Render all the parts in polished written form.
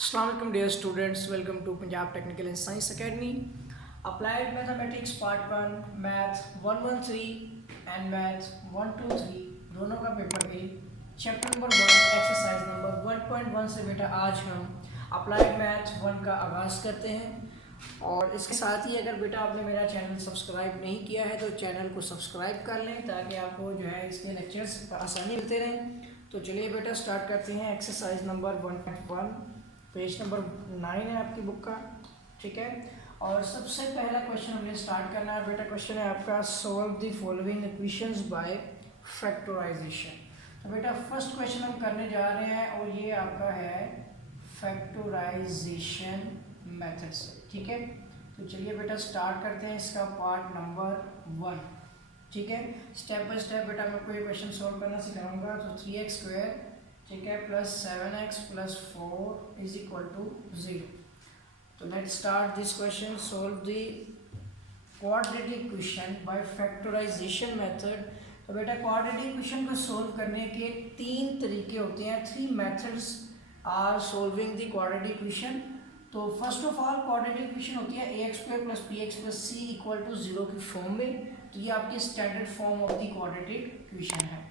अस्सलाम वालेकुम dear students, welcome to Punjab technical and science academy. Applied mathematics part 1 math 113 and math 123 दोनों का paper A chapter number 1 exercise number 1.1 से बेटा आज हम अप्लाइड मैथ 1 का आगाज़ करते हैं। और इसके साथ ही अगर बेटा आपने मेरा चैनल सब्सक्राइब नहीं किया है तो चैनल को सब्सक्राइब कर लें ताकि आपको जो है इसके लेक्चर्स आसानी मिलते रहें। तो चलिए बेटा स्टार्ट करते हैं। एक्सरसाइज नंबर 1.1 पेज नंबर 9 है आपकी बुक का, ठीक है। और सबसे पहला क्वेश्चन हमें स्टार्ट करना है बेटा। क्वेश्चन है आपका solve the following equations by factorisation. तो बेटा फर्स्ट क्वेश्चन हम करने जा रहे हैं और ये आपका है फैक्टराइजेशन मेथड से, ठीक है। तो चलिए बेटा स्टार्ट करते हैं इसका पार्ट नंबर 1, ठीक है। स्टेप बाय स्टेप बेटा मैं आपको ये क्वेश्चन सॉल्व करना सिखाऊंगा। तो 3x², ठीक है, plus 7x plus 4 is equal to 0। तो let's start this question. Solve the quadratic equation by factorisation method. तो बेटा क्वाड्रेटिक इक्वेशन को सॉल्व करने के 3 तरीके होते हैं। 3 methods are solving the quadratic equation. तो first of all quadratic equation होती है ax² plus bx plus c equal to 0 की फॉर्म में। तो ये आपकी standard form of the quadratic equation है।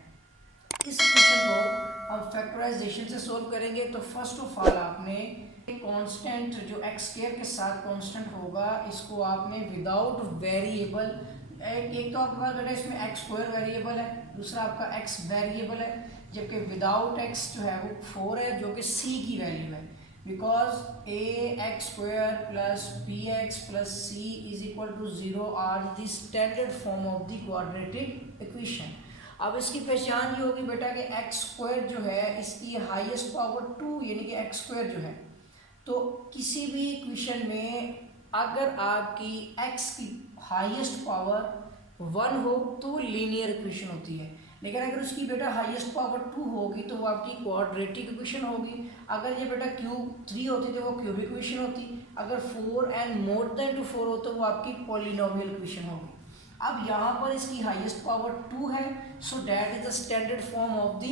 इस इक्वेशन को हम फैक्टराइजेशन से सॉल्व करेंगे। तो फर्स्ट ऑफ ऑल आपने कांस्टेंट जो x² के साथ कांस्टेंट होगा इसको आपने विदाउट वेरिएबल, एक तो आपके पास बेटा इसमें x² वेरिएबल है, दूसरा आपका x वेरिएबल है, जबकि विदाउट x जो है वो 4 है जो कि c की वैल्यू है। Because ax² plus bx plus c is equal to 0 are the standard form of the quadratic equation. अब इसकी पहचान ये होगी बेटा कि x² जो है इसकी हाईएस्ट पावर 2 यानी कि x² जो है। तो किसी भी इक्वेशन में अगर आपकी x की हाईएस्ट पावर 1 हो तो वो लीनियर इक्वेशन होती है, लेकिन अगर उसकी बेटा हाईएस्ट पावर 2 होगी तो वो आपकी क्वाड्रेटिक इक्वेशन होगी। अगर ये बेटा क्यूब 3 होती तो वो क्यूबिक इक्वेशन होती। अगर 4 एंड मोर देन टू 4 हो तो वो आपकी पॉलिनोमियल इक्वेशन होगी। अब यहाँ पर इसकी हाईएस्ट पावर 2 है, so that is the standard form of the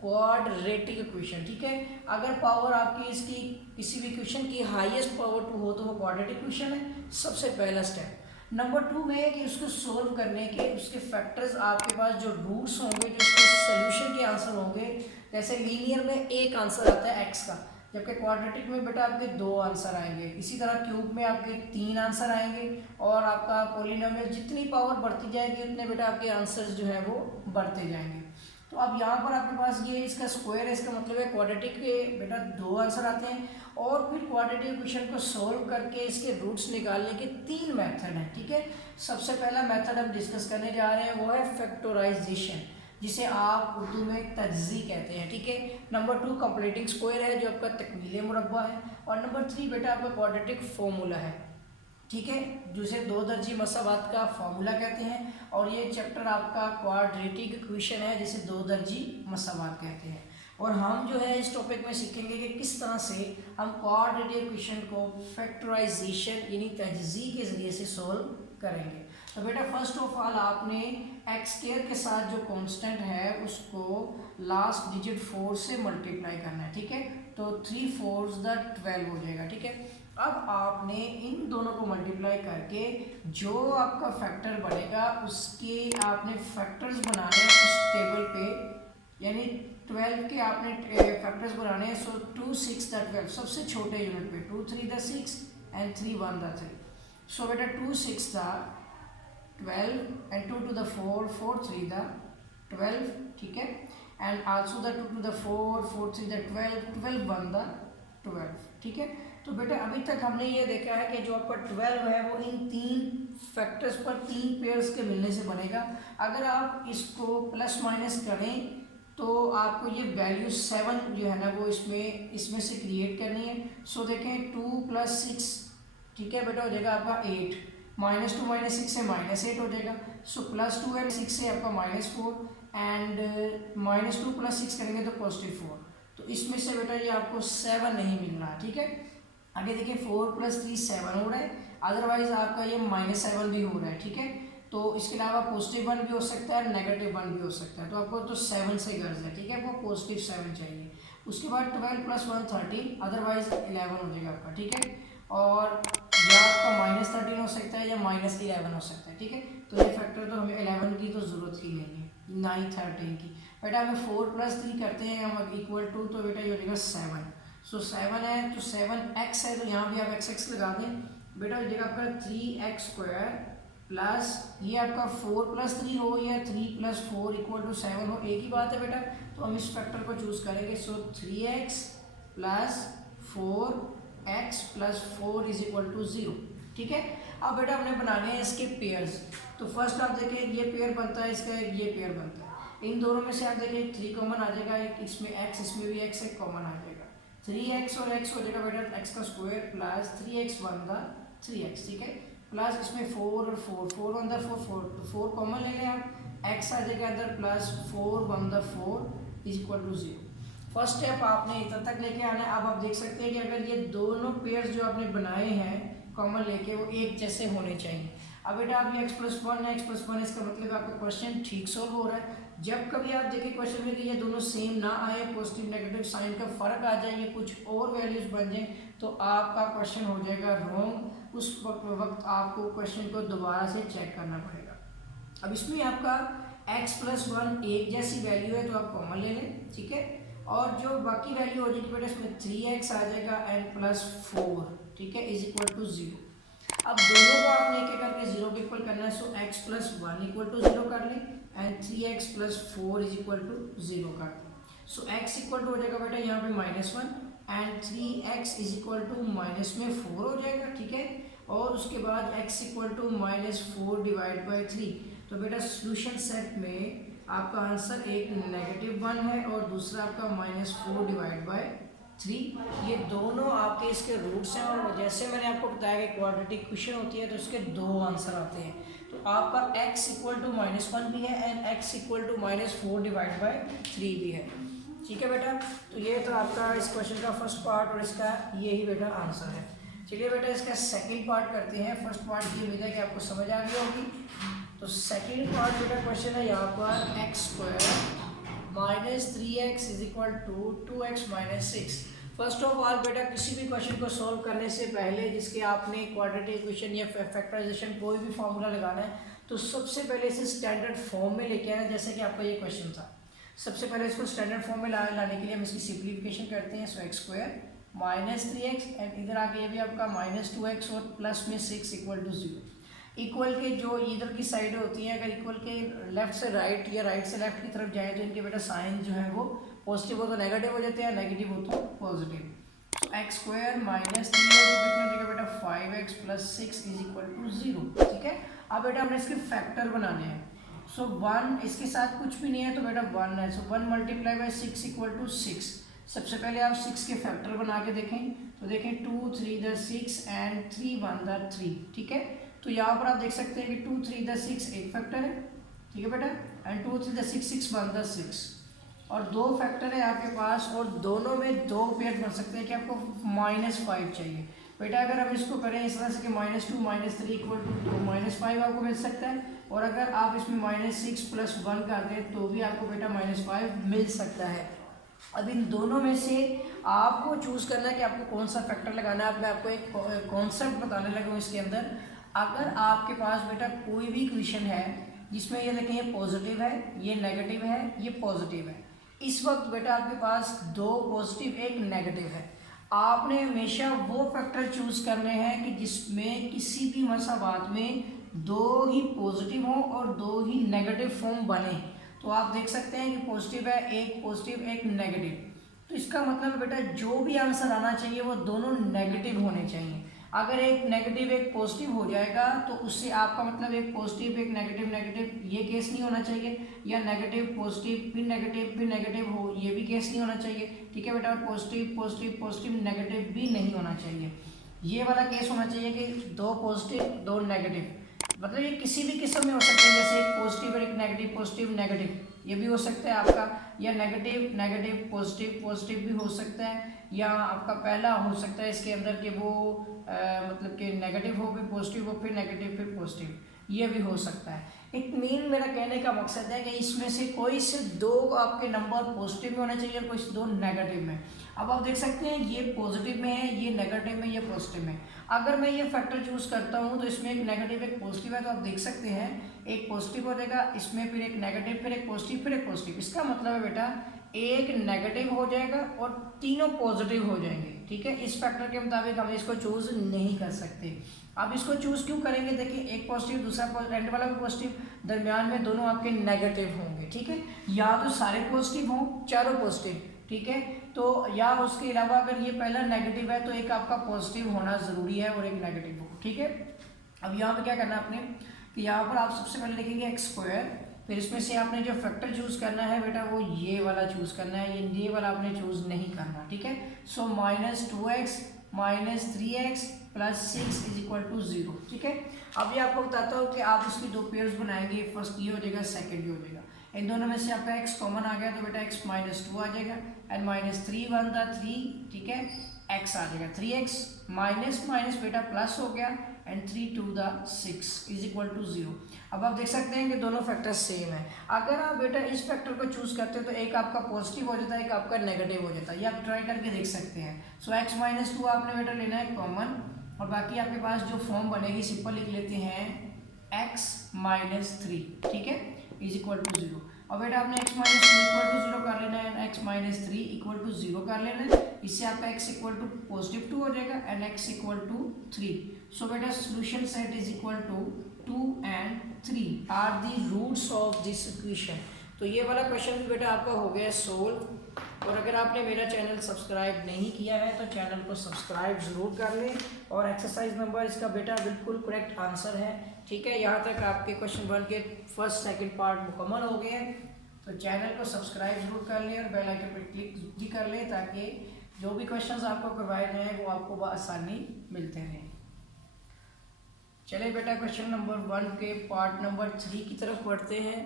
quadratic equation, ठीक है। अगर पावर आपकी इसकी किसी भी इक्वेशन की हाईएस्ट पावर 2 हो तो वो क्वाड्रेटिक इक्वेशन है। सबसे पहला स्टेप। नंबर 2 में कि उसको सोल्व करने के उसके फैक्टर्स आपके पास जो रूट्स होंगे, जो उसके सोल्यूशन के आंसर होंगे। जैसे लीनियर में एक आंसर आता है x का, जबकि क्वाड्रेटिक में बेटा आपके 2 आंसर आएंगे। इसी तरह क्यूब में आपके 3 आंसर आएंगे और आपका पॉलिनोमियल जितनी पावर बढ़ती जाएगी उतने बेटा आपके आंसर्स जो है वो बढ़ते जाएंगे। तो अब यहाँ पर आपके पास ये इसका स्क्वायर है, इसका मतलब है क्वाड्रेटिक के बेटा 2 आंसर आते हैं। और फिर क्वाड्रेटिक इक्वेशन को सॉल्व करके इसके रूट्स निकालने के 3 मेथड हैं, ठीक है। सबसे पहला मेथड हम डिस्कस करने जा रहे हैं वो है फैक्टराइजेशन, जिसे आप उर्दू में तज्ज़ी कहते हैं, ठीक है। नंबर 2 कंप्लीटिंग स्क्वायर है जो आपका तकमील मुरब्बा है। और नंबर 3 बेटा आपका क्वाड्रेटिक फॉर्मूला है, ठीक है, जिसे 2 दर्जी मसावात का फॉर्मूला कहते हैं। और ये चैप्टर आपका क्वाड्रेटिक इक्वेशन है जिसे 2 दर्जी मसावात कहते हैं। और हम जो है इस टॉपिक में सीखेंगे कि किस तरह से हम क्वाड्रेटिक इक्वेशन को फैक्टराइजेशन यानी तज्ज़ी के ज़रिए से सॉल्व करेंगे। तो बेटा फर्स्ट ऑफ ऑल आपने x² के साथ जो कांस्टेंट है उसको लास्ट डिजिट 4 से मल्टीप्लाई करना है, ठीक है। तो 3 4 12 हो जाएगा, ठीक है। अब आपने इन दोनों को मल्टीप्लाई करके जो आपका फैक्टर बनेगा उसके आपने फैक्टर्स बनाने हैं उस टेबल पे, यानी 12 के आपने फैक्टर्स बनाने हैं। सो 2 6 12 सबसे छोटे यूनिट पे 2 3 6 एंड 3 1 3। सो बेटा 2 6 12 एंड 2 to the 4 4 3 12, ठीक है। And also the 2 to the 4 4 3 12 12 1 12, ठीक है। तो बेटा अभी तक हमने ये देखा है कि जो आपका 12 है वो इन 3 फैक्टर्स पर 3 पेयर्स के मिलने से बनेगा। अगर आप इसको प्लस माइनस करें तो आपको ये वैल्यू 7 जो है ना वो इसमें से क्रिएट करनी है। सो देखें 2 + 6, ठीक है बेटा, हो जाएगा आपका 8। -2 - 6 से -8 हो जाएगा। सो +2 एंड 6 से आपका -4 एंड -2 + 6 करेंगे तो +4। तो इसमें से बेटा ये आपको 7 नहीं मिल रहा, ठीक है। आगे देखिए 4 + 3 7 हो रहा है, अदरवाइज आपका ये -7 भी हो रहा है, ठीक है। तो इसके अलावा +1 भी हो सकता है, -1 भी हो सकता है। तो आपको तो 7 से गर्ज है, ठीक है, आपको +7 चाहिए। उसके बाद 12 + 1 13, अदरवाइज 11 हो जाएगा आपका, ठीक है। और या आपका -13 हो सकता है या -11 हो सकता है, ठीक है। तो ये फैक्टर तो हमें 11 की तो ज़रूरत ही नहीं है, ना ही 13 की। बेटा हमें 4 + 3 करते हैं हम इक्वल टू, तो बेटा ये हो जाएगा 7। सो 7 है तो 7x है, तो यहाँ भी आप x लगा दें। बेटा हो जाएगा आपका 3x² प्लस ये आपका 4 + 3 हो या 3 + 4 = 7 हो, एक ही बात है बेटा। तो हम इस फैक्टर को चूज करेंगे। सो 3x + 4x + 4 = 0, ठीक है। अब बेटा हमने बनाने हैं इसके पेयर्स। तो फर्स्ट आप देखें ये पेयर बनता है इसका, एक ये पेयर बनता है। इन दोनों में से आप देखें 3 कॉमन आ जाएगा, एक इसमें x, इसमें भी x एक कॉमन आ जाएगा। 3x और x हो जाएगा बेटा x² प्लस 3x = 3x, ठीक है। प्लस इसमें 4 और 4 × 4 4 कॉमन ले लें आप, x आ जाएगा अंदर प्लस 4 × 4 = 0। फर्स्ट स्टेप आपने इतना तक लेके आना है। अब आप देख सकते हैं कि अगर ये दोनों पेयर्स जो आपने बनाए हैं कॉमन लेके, वो एक जैसे होने चाहिए। अब बेटा आप ये x + 1 है, x + 1, इसका मतलब आपका क्वेश्चन ठीक सॉल्व हो रहा है। जब कभी आप देखिए क्वेश्चन में कि ये दोनों सेम ना आए, पॉजिटिव नेगेटिव साइन का फर्क आ जाए, ये कुछ और वैल्यूज बन जाए, तो आपका क्वेश्चन हो जाएगा रॉन्ग। उस वक्त आपको क्वेश्चन को दोबारा से चेक करना पड़ेगा। अब इसमें आपका x + 1 एक जैसी वैल्यू है तो आप कॉमन ले लें, ठीक है। और जो बाकी वैल्यू हो जाएगी बेटा इसमें 3x आ जाएगा एंड +4, ठीक है, = 0। अब दोनों को आपने एक एक करके 0 के इक्वल करना है। सो x + 1 = 0 कर लें एंड 3x + 4 = 0 कर दें। सो x इक्वल टू हो जाएगा बेटा यहाँ पे -1 एंड 3x -4 हो जाएगा, ठीक है। और उसके बाद x = -4/3। तो बेटा सोल्यूशन सेट में आपका आंसर एक -1 है और दूसरा आपका -4/3। ये दोनों आपके इसके रूट्स हैं। और जैसे मैंने आपको बताया कि क्वाड्रेटिक क्वेश्चन होती है तो इसके दो आंसर आते हैं। तो आपका x = -1 भी है एंड x = -4/3 भी है, ठीक है बेटा। तो ये तो आपका इस क्वेश्चन का फर्स्ट पार्ट और इसका यही बेटा आंसर है। चलिए बेटा इसका सेकंड पार्ट करते हैं। फर्स्ट पार्ट की उम्मीद है कि आपको समझ आ गई होगी। तो सेकंड पार्ट बेटा क्वेश्चन है यहाँ पर x² -3x = 2x - 6। First of all बेटा किसी भी क्वेश्चन को सॉल्व करने से पहले जिसके आपने क्वाड्रेटिक इक्वेशन या फैक्टराइजेशन कोई भी फार्मूला लगाना है, तो सबसे पहले इसे स्टैंडर्ड फॉर्म में लेके आना। जैसे कि आपका ये क्वेश्चन था, सबसे पहले इसको स्टैंडर्ड फॉर्म में लाने के लिए हम इसकी सिंप्लीफिकेशन करते हैं। सो x² -3x एंड इधर आके ये भी आपका -2x और प्लस में 6 = 0। इक्वल के जो इधर की साइड होती हैं, अगर इक्वल के लेफ्ट से राइट या राइट से लेफ्ट की तरफ जाए तो इनके बेटा साइन जो है वो पॉजिटिव हो तो नेगेटिव हो जाते हैं, नेगेटिव हो तो पॉजिटिव। तो x² -3 कितना देगा बेटा 5x + 6 = 0, ठीक है। अब बेटा हमने इसके फैक्टर बनाने हैं। सो 1 इसके साथ कुछ भी नहीं है तो बेटा 1 है। सो 1 × 6 = 6। सबसे पहले आप 6 के फैक्टर बना के देखें। तो देखें 2 3 6 एंड 3 1 3, ठीक है। तो यहाँ पर आप देख सकते हैं कि 2 3 6 एक फैक्टर है, ठीक है बेटा, एंड 2 3 6 6 1 6 और दो फैक्टर है आपके पास और दोनों में दो पेयर बन सकते हैं कि आपको -5 चाहिए। बेटा अगर हम इसको करें इस तरह से कि -2 -3 = 2 -5 आपको मिल सकता है। और अगर आप इसमें -6 + 1 कर दें तो भी आपको बेटा -5 मिल सकता है। अब इन दोनों में से आपको चूज़ करना है कि आपको कौन सा फैक्टर लगाना है। अब मैं आपको एक कॉन्सेप्ट बताने लगा हूँ इसके अंदर। अगर आपके पास बेटा कोई भी इक्वेशन है जिसमें ये देखें ये पॉजिटिव है, ये नेगेटिव है, ये पॉजिटिव है, इस वक्त बेटा आपके पास दो पॉजिटिव एक नेगेटिव है। आपने हमेशा वो फैक्टर चूज करने हैं कि जिसमें किसी भी मसावात में दो ही पॉजिटिव हो और दो ही नेगेटिव फॉर्म बने। तो आप देख सकते हैं कि पॉजिटिव है, एक पॉजिटिव एक नेगेटिव, तो इसका मतलब बेटा जो भी आंसर आना चाहिए वो दोनों नेगेटिव होने चाहिए। अगर एक नेगेटिव एक पॉजिटिव हो जाएगा तो उससे आपका मतलब एक पॉजिटिव एक नेगेटिव नेगेटिव ये केस नहीं होना चाहिए, या नेगेटिव पॉजिटिव फिर नेगेटिव हो ये भी केस नहीं होना चाहिए, ठीक है बेटा। और पॉजिटिव पॉजिटिव पॉजिटिव नेगेटिव भी नहीं होना चाहिए। ये वाला केस होना चाहिए कि दो पॉजिटिव दो नेगेटिव, मतलब ये किसी भी किस्म में हो सकते हैं, जैसे एक पॉजिटिव और एक नेगेटिव, पॉजिटिव नेगेटिव ये भी हो सकता है आपका, या नेगेटिव नेगेटिव पॉजिटिव पॉजिटिव भी हो सकता है, या आपका पहला हो सकता है इसके अंदर कि वो मतलब कि नेगेटिव हो फिर पॉजिटिव हो फिर नेगेटिव फिर पॉजिटिव, ये भी हो सकता है। इट मीन मेरा कहने का मकसद है कि इसमें से कोई से दो आपके नंबर पॉजिटिव में होने चाहिए और कोई से दो नेगेटिव में। अब आप देख सकते हैं ये पॉजिटिव में है, ये नेगेटिव में, ये पॉजिटिव में। अगर मैं ये फैक्टर चूज करता हूँ तो इसमें एक नेगेटिव एक पॉजिटिव है, तो आप देख सकते हैं एक पॉजिटिव हो जाएगा, इसमें फिर एक नेगेटिव, फिर एक पॉजिटिव, फिर एक पॉजिटिव। इसका मतलब है बेटा एक नेगेटिव हो जाएगा और तीनों पॉजिटिव हो जाएंगे। ठीक है, इस फैक्टर के मुताबिक हम इसको चूज नहीं कर सकते। अब इसको चूज क्यों करेंगे, देखिए एक पॉजिटिव दूसरा एंड वाला भी पॉजिटिव, दरमियान में दोनों आपके नेगेटिव होंगे। ठीक है, या तो सारे पॉजिटिव हों, चारों पॉजिटिव। ठीक है, तो या उसके अलावा अगर ये पहला नेगेटिव है तो एक आपका पॉजिटिव होना ज़रूरी है और एक नेगेटिव हो। ठीक है, अब यहाँ पे क्या करना है आपने कि यहाँ पर आप सबसे पहले लिखेंगे एक्स स्क्वायर, फिर इसमें से आपने जो फैक्टर चूज करना है बेटा वो ये वाला चूज करना है, ये वाला आपने चूज नहीं करना। ठीक है, सो -2x - 3x + 6 = 0। ठीक है, अब ये आपको बताता हूँ कि आप इसकी दो पेयर्स बनाएंगे, फर्स्ट ये हो जाएगा, सेकंड ये हो जाएगा। इन दोनों में से आपका x कॉमन आ गया तो बेटा x -2 आ जाएगा एंड -3 × 3। ठीक है, x आ जाएगा 3x, माइनस बेटा प्लस हो गया एंड 3 × 6 = 0। अब आप देख सकते हैं कि दोनों फैक्टर्स सेम है। अगर आप बेटा इस फैक्टर को चूज करते हो तो एक आपका पॉजिटिव हो जाता है, एक आपका नेगेटिव हो जाता है। ये आप ट्राई करके देख सकते हैं। सो x -2 आपने बेटा लेना है कॉमन और बाकी आपके पास जो फॉर्म बनेगी सिंपल लिख लेते हैं x - 3। ठीक है, = 0। अब बेटा आपने x - 2 = 0 कर लेना है, x - 3 = 0 कर लेना है। इससे आपका x = +2 हो जाएगा एंड x = 3। सो बेटा solution set = 2 and 3 are the roots of this equation. तो ये वाला क्वेश्चन भी बेटा आपका हो गया सोल्व। और अगर आपने मेरा चैनल सब्सक्राइब नहीं किया है तो चैनल को सब्सक्राइब ज़रूर कर लें। और एक्सरसाइज नंबर इसका बेटा बिल्कुल करेक्ट आंसर है। ठीक है, यहाँ तक आपके क्वेश्चन 1 के फर्स्ट सेकंड पार्ट मुकम्मल हो गए हैं। तो चैनल को सब्सक्राइब ज़रूर कर लें और बेल आइकन पर क्लिक भी कर लें ताकि जो भी क्वेश्चन आपको करवाए गए वो आपको बआसानी मिलते रहें। चलिए बेटा क्वेश्चन नंबर 1 के पार्ट नंबर 3 की तरफ बढ़ते हैं।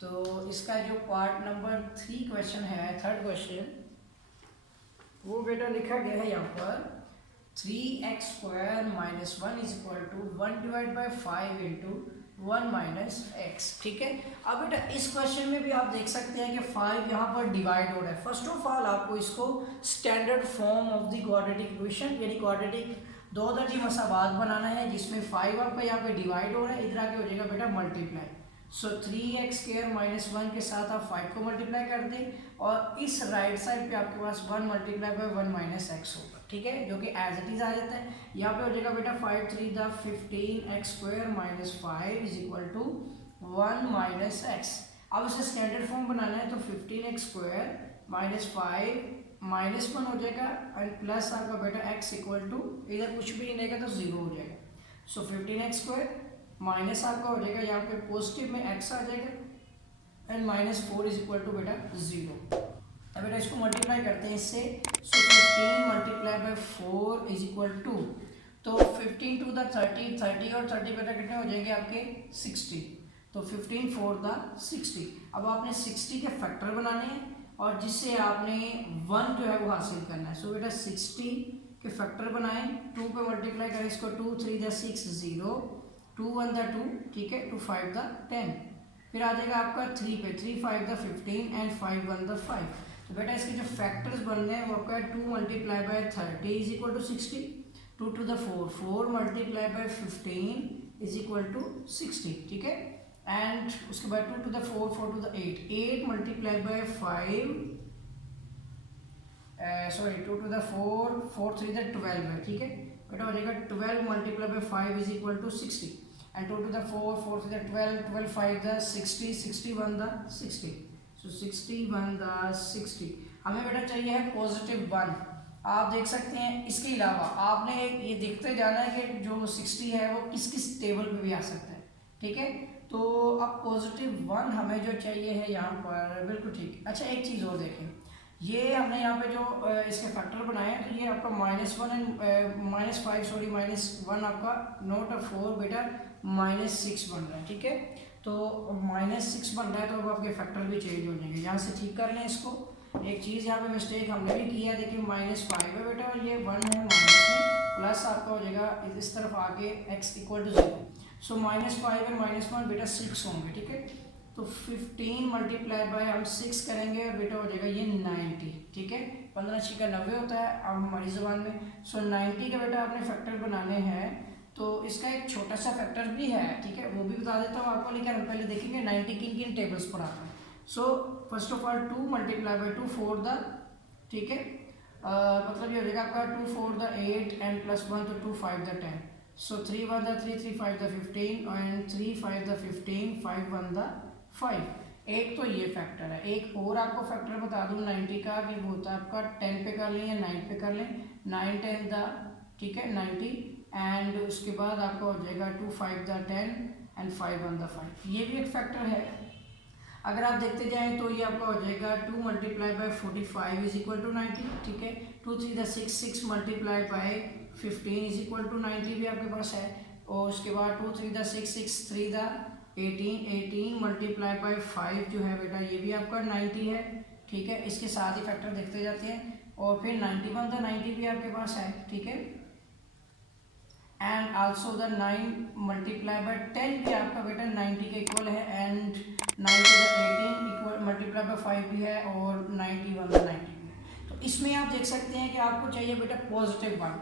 तो इसका जो पार्ट नंबर 3 क्वेश्चन है, थर्ड क्वेश्चन, वो बेटा लिखा गया है यहाँ पर 3x² - 1 = 1/5 × 1 - x। ठीक है, अब बेटा इस क्वेश्चन में भी आप देख सकते हैं कि 5 यहाँ पर डिवाइड हो रहा है। फर्स्ट ऑफ ऑल आपको इसको standard form of the quadratic equation यानी क्वाड्रेटिक दो दर्जी मसावात बनाना है जिसमें 5 आपका यहाँ पे डिवाइड हो रहा है, इधर आके हो जाएगा बेटा मल्टीप्लाई। सो 3x² - 1 के साथ आप 5 को मल्टीप्लाई कर दें और इस राइट साइड पे आपके पास 1 × 1 - x होगा। ठीक है, जो कि एज इट इज आ जाता है। यहाँ पे हो जाएगा बेटा 5 × 3 = 15x² - 5 = 1 - x। अब इसे स्टैंडर्ड फॉर्म बनाना है तो 15x² - 5 -1 हो जाएगा एंड प्लस आपका बेटा x = इधर कुछ भी नहीं रहेगा तो 0 हो जाएगा। सो 15x² माइनस आपका हो जाएगा यहाँ पे पॉजिटिव में x आ जाएगा एंड -4 = बेटा 0। अब बेटा इसको मल्टीप्लाई करते हैं इससे। सो 15 × 4 = 2। तो 15 × 30, 30 और 30 बेटा कितने हो जाएंगे आपके 60। तो 15 × 4 = 60। अब आपने 60 के फैक्टर बनाने हैं और जिससे आपने 1 जो है वो हासिल करना है। सो बेटा 60 के फैक्टर बनाएं, 2 पे मल्टीप्लाई करें इसको, 2 × 3 = 6 0, 2 × 1 = 2। ठीक है, 2 × 5 = 10। फिर आ जाएगा आपका 3 पे, 3 × 5 = 15 एंड 5 × 1 = 5। तो बेटा इसके जो फैक्टर्स बन रहे हैं वो आपका 2 × 30 = 60, 2 to the 4, 4 × 15 = 60। ठीक है, एंड उसके बाद 2 to the 4, 4 to the 8, 8 × 5 2 to the 4, 4 3 the 12 है। ठीक है बेटा, हो जाएगा 12 × 5 = 60 and 2 to the 4, 4 3 the 12, 12 5 the 60, 61 the 60। So 61 the 60 हमें बेटा चाहिए है +1। आप देख सकते हैं इसके अलावा आपने ये देखते जाना है कि जो 60 है वो किस किस टेबल पे भी आ सकता है। ठीक है, तो अब +1 हमें जो चाहिए है यहाँ पर, बिल्कुल ठीक। अच्छा एक चीज़ और देखें, ये हमने यहाँ पे जो इसके फैक्टर बनाए हैं तो ये आपका -1 एंड -1 आपका नोट 4 बेटा -6 बन रहा है। ठीक है, तो -6 बन रहा है तो अब आपके फैक्टर भी चेंज हो जाएंगे। यहाँ से ठीक कर लें इसको। एक चीज़ यहाँ पे मिस्टेक हमने भी किया है, देखिए -5 है बेटा और ये 1 है माइनस में, प्लस आपका हो जाएगा इस तरफ आगे x = 0। सो -5 और -1 बेटा 6 होंगे, ठीक है। तो 15 मल्टीप्लाई बाय हम 6 करेंगे और बेटा हो जाएगा ये 90, ठीक है। 15 6 का 90 होता है अब हमारी ज़बान में। सो 90 का बेटा आपने फैक्टर बनाने हैं, तो इसका एक छोटा सा फैक्टर भी है, ठीक है, वो भी बता देता हूँ आपको, लेकिन हम पहले देखेंगे 90 किन किन टेबल्स पर आता है। So first of all 2 multiply bye 2 4 the, ठीक है, मतलब ये हो जाएगा आपका 2 4 द 8 एंड +1 तो 2 5 the 10। So 3 1 the 3 3 5 the 15 and 3 5 the 15 5 1 the 5। एक तो ये फैक्टर है, एक और आपको फैक्टर बता दूं 90 का कि वो होता है आपका 10 पे कर लें या 9 पे कर लें, 9 10 द, ठीक है, 90 एंड उसके बाद आपका हो जाएगा 2 5 द 10 एंड 5 1 द 5। ये भी एक फैक्टर है। अगर आप देखते जाएं तो ये आपका हो जाएगा 2 multiply by 45 is equal to 90, ठीक है। 2 3 the 6 6 multiply by 15 is equal to 90 भी आपके पास है। और उसके बाद 2 3 द 6 6 3 द 18 मल्टीप्लाई बाय 5 जो है बेटा ये भी आपका 90 है, ठीक है। इसके साथ ही फैक्टर देखते जाते हैं। और फिर 91 द 90 भी आपके पास है, ठीक है। And also the 9 multiply by 10 भी आपका बेटा 90 के इक्वल है। And 90 the 18 equal multiply by 5 भी है और 91 द 90 भी है। तो इसमें आप देख सकते हैं कि आपको चाहिए बेटा पॉजिटिव 1,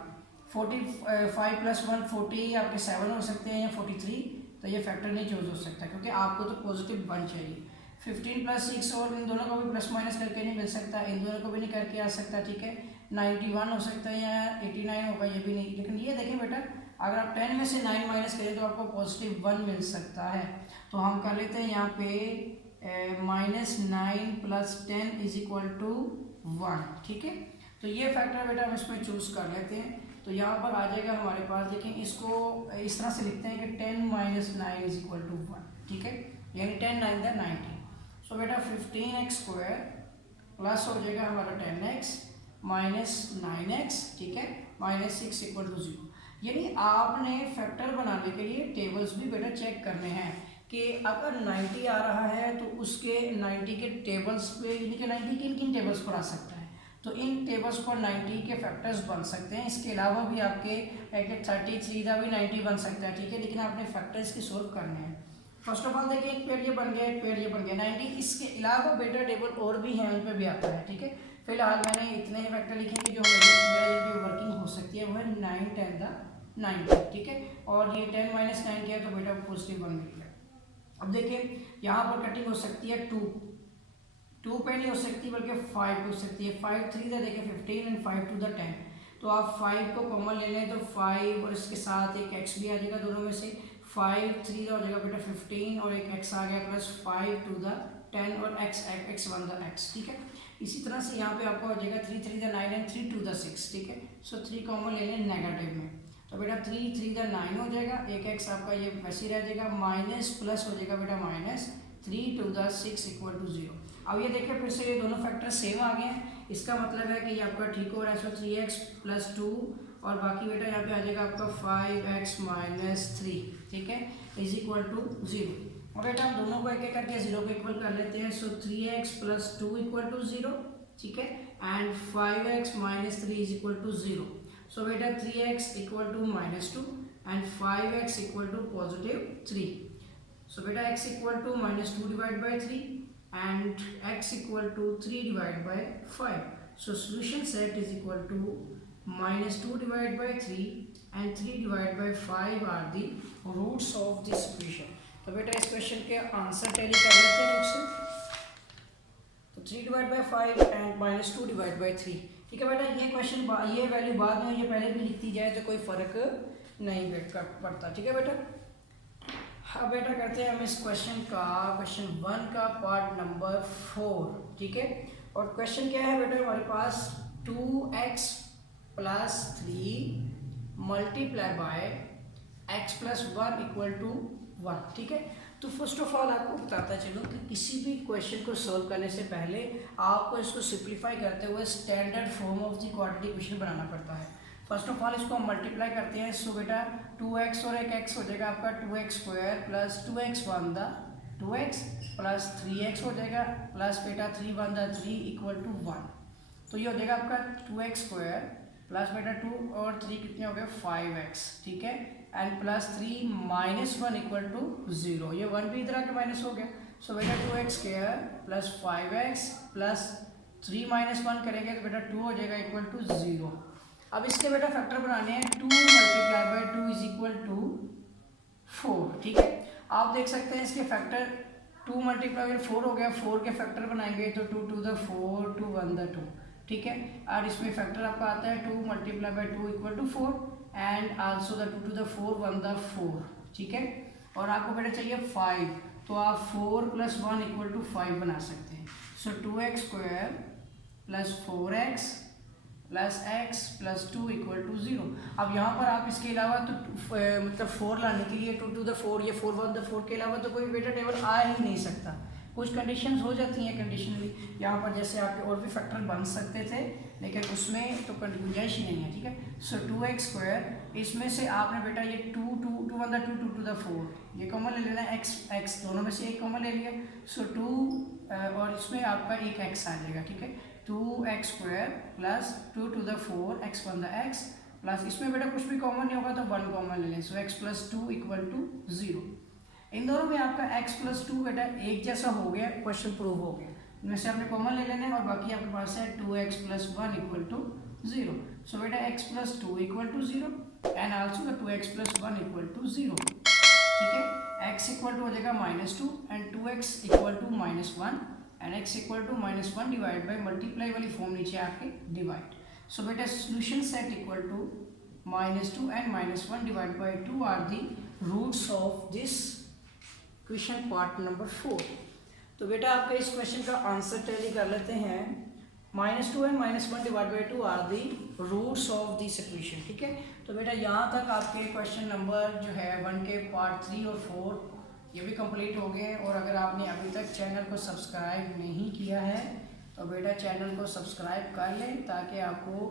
45 + 1 40 आपके 7 हो सकते हैं या 43, तो ये फैक्टर नहीं चूज हो सकता क्योंकि आपको तो पॉजिटिव 1 चाहिए। 15 + 6 और इन दोनों को भी प्लस माइनस करके नहीं मिल सकता, इन दोनों को भी नहीं करके आ सकता, ठीक है। 91 हो सकता है या 89 होगा, ये भी नहीं। लेकिन ये देखें बेटा, अगर आप 10 में से 9 माइनस करें तो आपको पॉजिटिव 1 मिल सकता है। तो हम कर लेते हैं यहाँ पे -9 + 10 इज इक्वल टू 1, ठीक है। तो ये फैक्टर बेटा हम इसमें चूज कर लेते हैं। तो यहाँ पर आ जाएगा हमारे पास, देखें इसको इस तरह से लिखते हैं कि 10 - 9 इज इक्वल टू 1, ठीक है, यानी 10 9 द 90। सो बेटा 15x² प्लस हो जाएगा हमारा 10x माइनस 9x, ठीक है, -6 इक्वल टू 0। यानी आपने फैक्टर बनाने के लिए टेबल्स भी बेटा चेक करने हैं कि अगर 90 आ रहा है तो उसके 90 के टेबल्स पे, यानी कि 90 किन किन टेबल्स पर आ सकता है, तो इन टेबल्स पर 90 के फैक्टर्स बन सकते हैं। इसके अलावा भी आपके 33 का भी 90 बन सकता है, ठीक है, लेकिन आपने फैक्टर्स की सोल्व करने हैं। फर्स्ट ऑफ ऑल देखिए, एक पेड़ ये बन गया, एक पेड़ ये बन गया 90। इसके अलावा बेटा टेबल और भी हैं, उन पर भी आता है, ठीक है। फिलहाल मैंने इतने ही फैक्टर लिखे कि जो मेरी वर्किंग हो सकती है वो है 9 10 द 90, ठीक है। और ये 10 - 9 किया तो बेटा पॉजिटिव बन गया। अब देखिए यहाँ पर कटिंग हो सकती है 2 पे नहीं हो सकती बल्कि 5 हो सकती है। 5 3 द देखिए 15 एंड 5 2 द 10। तो आप 5 को कॉमन ले लें तो 5 और इसके साथ एक x भी आ जाएगा दोनों में से। 5 3 हो जाएगा बेटा 15 और एक x आ गया प्लस 5 2 द 10 और x 1 द x, ठीक है। इसी तरह से यहाँ पे आपको हो जाएगा 3 3 द 9 एंड 3 2 द 6, ठीक है। सो 3 कॉमन ले लें नेगेटिव में, तो बेटा 3 3 द 9 हो जाएगा, एक x आपका ये वैसे ही रह जाएगा, माइनस प्लस हो जाएगा बेटा -3 2 द 6 इक्वल टू 0। अब ये देखिए फिर से ये दोनों फैक्टर सेम आ गए हैं, इसका मतलब है कि ये आपका ठीक हो रहा है। सो 3x + 2 और बाकी बेटा यहाँ पे आ जाएगा आपका 5x - 3, ठीक है, इज इक्वल टू 0। और बेटा हम दोनों को एक एक करके 0 को इक्वल कर लेते हैं। सो 3x + 2 इक्वल टू 0, ठीक है, and 5x - 3 is equal to 0। So बेटा 3x equal to -2 and 5x equal to +3। So बेटा x equal to -2 divide by 3 and x equal to 3 divided by 5. So solution set is equal to -2 divided by 3 and 3 divided by 5 are the roots of this equation. तो बेटा इस question के answer tally कर लेते हैं root से। तो 3 divided by 5 and -2 divided by 3, ठीक है बेटा। ये क्वेश्चन ये वैल्यू बाद में ये पहले भी लिखती जाए तो कोई फर्क नहीं पड़ता, ठीक है बेटा। अब बेटा करते हैं हम इस क्वेश्चन 1 का पार्ट नंबर 4, ठीक है। और क्वेश्चन क्या है बेटा हमारे पास 2x + 3 multiply by x + 1 equal to 1, ठीक है। तो फर्स्ट ऑफ ऑल आपको बताता चलो कि किसी भी क्वेश्चन को सॉल्व करने से पहले आपको इसको सिंप्लीफाई करते हुए standard form of the quadratic equation बनाना पड़ता है। फर्स्ट ऑफ ऑल इसको हम मल्टीप्लाई करते हैं। सो बेटा 2x और एक x हो जाएगा आपका 2x² plus 2x1 the 2x plus 3x हो जाएगा प्लस बेटा 3 1 द 3 इक्वल टू 1। तो ये हो जाएगा आपका 2x² प्लस बेटा 2 और 3 कितने हो गए 5x, ठीक है, and plus 3 minus 1 equal to 0, ये 1 भी इधर आके माइनस हो गया। सो बेटा 2x square plus 5x plus 3 minus 1 करेंगे तो बेटा 2 हो जाएगा इक्वल टू 0। अब इसके बेटा फैक्टर बनाने हैं, 2 multiply by 2 is equal to 4, ठीक है। आप देख सकते हैं इसके फैक्टर 2 मल्टीप्लाई बाई 4 हो गया, 4 के फैक्टर बनाएंगे तो 2 टू द 4 2 1 द 2, ठीक है। और इसमें फैक्टर आपका आता है 2 multiply by 2 equal to 4 and also the 2 to the 4 1 the 4, ठीक है। और आपको बेटा चाहिए 5, तो आप 4 प्लस 1 इक्वल टू 5 बना सकते हैं। So 2x square plus 4x plus x plus 2 equal to 0। अब यहाँ पर आप इसके अलावा तो मतलब 4 लाने के लिए 2 टू द 4 या 4 1 द 4 के अलावा तो कोई बेटा टेबल आ ही नहीं सकता। कुछ कंडीशंस हो जाती हैं कंडीशनली, यहाँ पर जैसे आपके और भी फैक्टर बन सकते थे लेकिन उसमें तो गुंजाइश ही नहीं है, ठीक है। सो 2x स्क्वायर, इसमें से आपने बेटा ये 2 1 द 2 2 टू द 4 ये कॉमन ले लेना, x दोनों में से एक कॉमन ले लिया। सो 2 और इसमें आपका एक x आ जाएगा, ठीक है। 2x square plus 2 to the 4 x 1 the x plus इसमें बेटा कुछ भी कॉमन नहीं होगा तो 1 कॉमन ले लें। सो x प्लस 2 इक्वल टू 0। इन दोनों में आपका x प्लस 2 बेटा एक जैसा हो गया, क्वेश्चन प्रूव हो गया। इनमें से आपने कॉमन ले लेना है और बाकी आपके पास है 2x plus 1 equal to 0। So बेटा x plus 2 equal to 0 and also the 2x plus 1 equal to 0, ठीक है। x इक्वल टू हो जाएगा -2 and 2x equal to -1 and x equal to -1 divide by multiply वाली फॉर्म नीचे आपके divide. So बेटा solution set equal to -2 and -1 divide by 2 are the roots of this question part number 4। तो बेटा आपका इस क्वेश्चन का आंसर टैली कर लेते हैं। -2 and -1 divide by 2 are the roots of this equation, ठीक है। तो बेटा यहाँ तक आपके क्वेश्चन नंबर जो है 1 के पार्ट 3 और 4 ये भी कंप्लीट हो गए। और अगर आपने अभी तक चैनल को सब्सक्राइब नहीं किया है तो बेटा चैनल को सब्सक्राइब कर लें ताकि आपको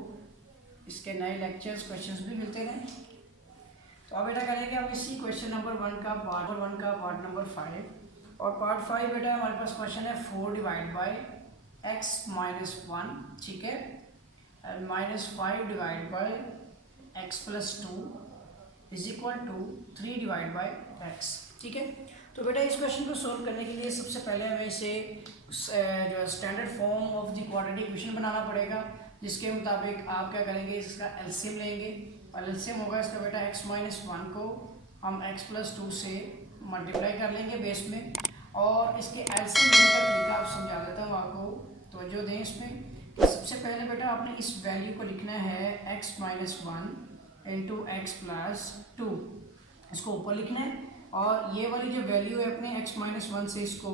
इसके नए लेक्चर्स क्वेश्चंस भी मिलते रहें। तो अब बेटा करेंगे हम इसी क्वेश्चन नंबर 1 का पार्ट नंबर 5 और पार्ट 5 बेटा हमारे पास क्वेश्चन है 4 डिवाइड बाई x माइनस 1, ठीक है, and -5 divide by x plus 2 is equal to 3 divide by x, ठीक है। तो बेटा इस क्वेश्चन को सोल्व करने के लिए सबसे पहले हमें इसे जो standard form of the quadratic equation बनाना पड़ेगा, जिसके मुताबिक आप क्या करेंगे, इसका एलसीएम लेंगे और एलसीएम होगा इसका बेटा x माइनस 1 को हम x प्लस 2 से मल्टीप्लाई कर लेंगे बेस में। और इसके एलसीएम लेने का तरीका आप समझा देता हूँ आपको, तो जो दें इसमें कि सबसे पहले बेटा आपने इस वैल्यू को लिखना है x minus 1 into x plus 2, इसको ऊपर लिखना है और ये वाली जो वैल्यू है अपने x माइनस 1 से इसको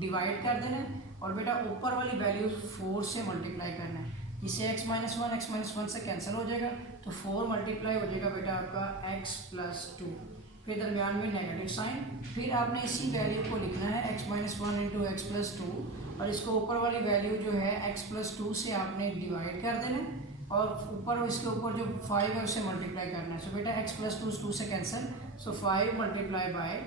डिवाइड कर देना है और बेटा ऊपर वाली वैल्यू 4 से मल्टीप्लाई करना है, जिससे x माइनस 1 से कैंसिल हो जाएगा तो 4 मल्टीप्लाई हो जाएगा बेटा आपका x प्लस 2, फिर दरमियान में नेगेटिव साइन, फिर आपने इसी वैल्यू को लिखना है x minus 1 into x plus 2 और इसको ऊपर वाली वैल्यू जो है x प्लस 2 से आपने डिवाइड कर देना और ऊपर इसके ऊपर जो 5 है उसे मल्टीप्लाई करना है। सो बेटा x प्लस 2 से cancel, so 5 multiply by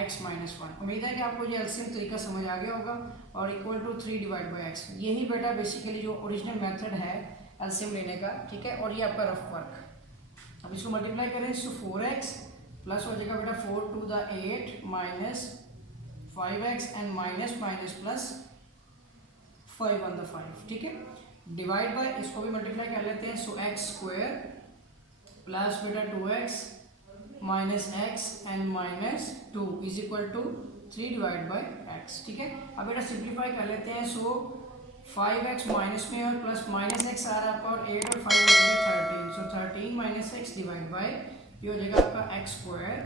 x minus 1। उम्मीद है कि आपको ये एलसीएम तरीका समझ आ गया होगा और equal to 3 divide by x, यही बेटा बेसिकली जो ओरिजिनल मेथड है एलसीएम लेने का, ठीक है। और ये आपका रफ वर्क, अब इसको मल्टीप्लाई करें सो 4x प्लस हो जाएगा बेटा 4 to the 8 minus 5x and minus minus plus 5 on the 5, ठीक है, डिवाइड बाय इसको भी मल्टीप्लाई कर लेते हैं। सो x स्क्वायर प्लस बेटा 2x minus x and minus 2 is equal to 3 divide by x, ठीक है। अब बेटा सिंप्लीफाई कर लेते हैं। सो 5x माइनस में और प्लस माइनस x आ रहा है आपका और 8 और 5 हो जाएगा 13, सो 13 माइनस x डिवाइड बाई ये हो जाएगा आपका x स्क्वायर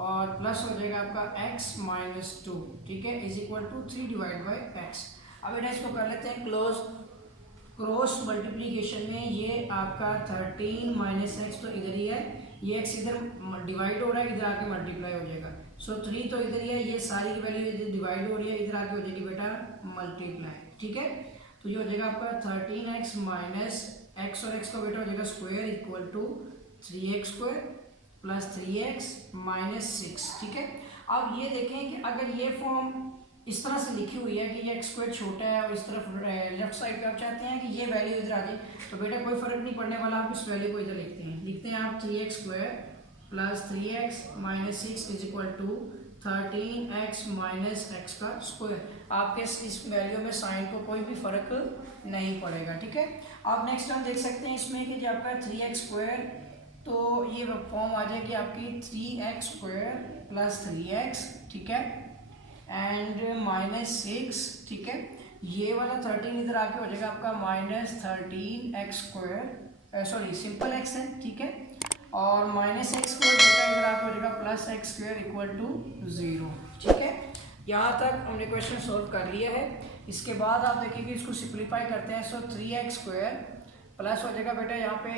और प्लस हो जाएगा आपका x माइनस 2, ठीक है, is equal to 3 divide by x। अब बेटा इसको कर लेते हैं क्लोज, क्रॉस मल्टीप्लीकेशन में ये आपका 13 माइनस एक्स तो इधर ही है, ये x इधर डिवाइड हो रहा है, इधर आके मल्टीप्लाई हो जाएगा। सो 3 तो इधर ही है, ये सारी की वैल्यू इधर डिवाइड हो रही है, इधर आके हो जाएगी बेटा मल्टीप्लाई, ठीक है। तो ये हो जाएगा आपका 13x माइनस एक्स और x का बेटा हो जाएगा square equal to 3x square plus 3x minus 6, ठीक है। अब ये देखें कि अगर ये फॉर्म इस तरह से लिखी हुई है कि ये एक्स स्क्वायर छोटा है और इस तरफ लेफ्ट साइड पे आप चाहते हैं कि ये वैल्यू इधर आ जाए, तो बेटा कोई फर्क नहीं पड़ने वाला, आप इस वैल्यू को इधर लिखते हैं आप 3x square plus 3x minus 6 is equal to 13x minus x का स्क्वायर। आपके इस वैल्यू में साइन को कोई भी फर्क नहीं पड़ेगा, ठीक है। आप नेक्स्ट टर्म देख सकते हैं इसमें कि जो आपका 3x स्क्वायर, तो ये फॉर्म आ जाएगी आपकी 3x स्क्वायर प्लस 3x, ठीक है, एंड माइनस 6, ठीक है। ये वाला 13 इधर आके हो जाएगा आपका minus 13x square, sorry simple x है, ठीक है, और माइनस एक्स स्क्वायर बेटा इधर आके हो जाएगा plus x square equal to 0, ठीक है। यहाँ तक हमने क्वेश्चन सॉल्व कर लिया है। इसके बाद आप देखिए इसको सिंप्लीफाई करते हैं, सो 3x स्क्वायर प्लस हो जाएगा बेटा यहाँ पे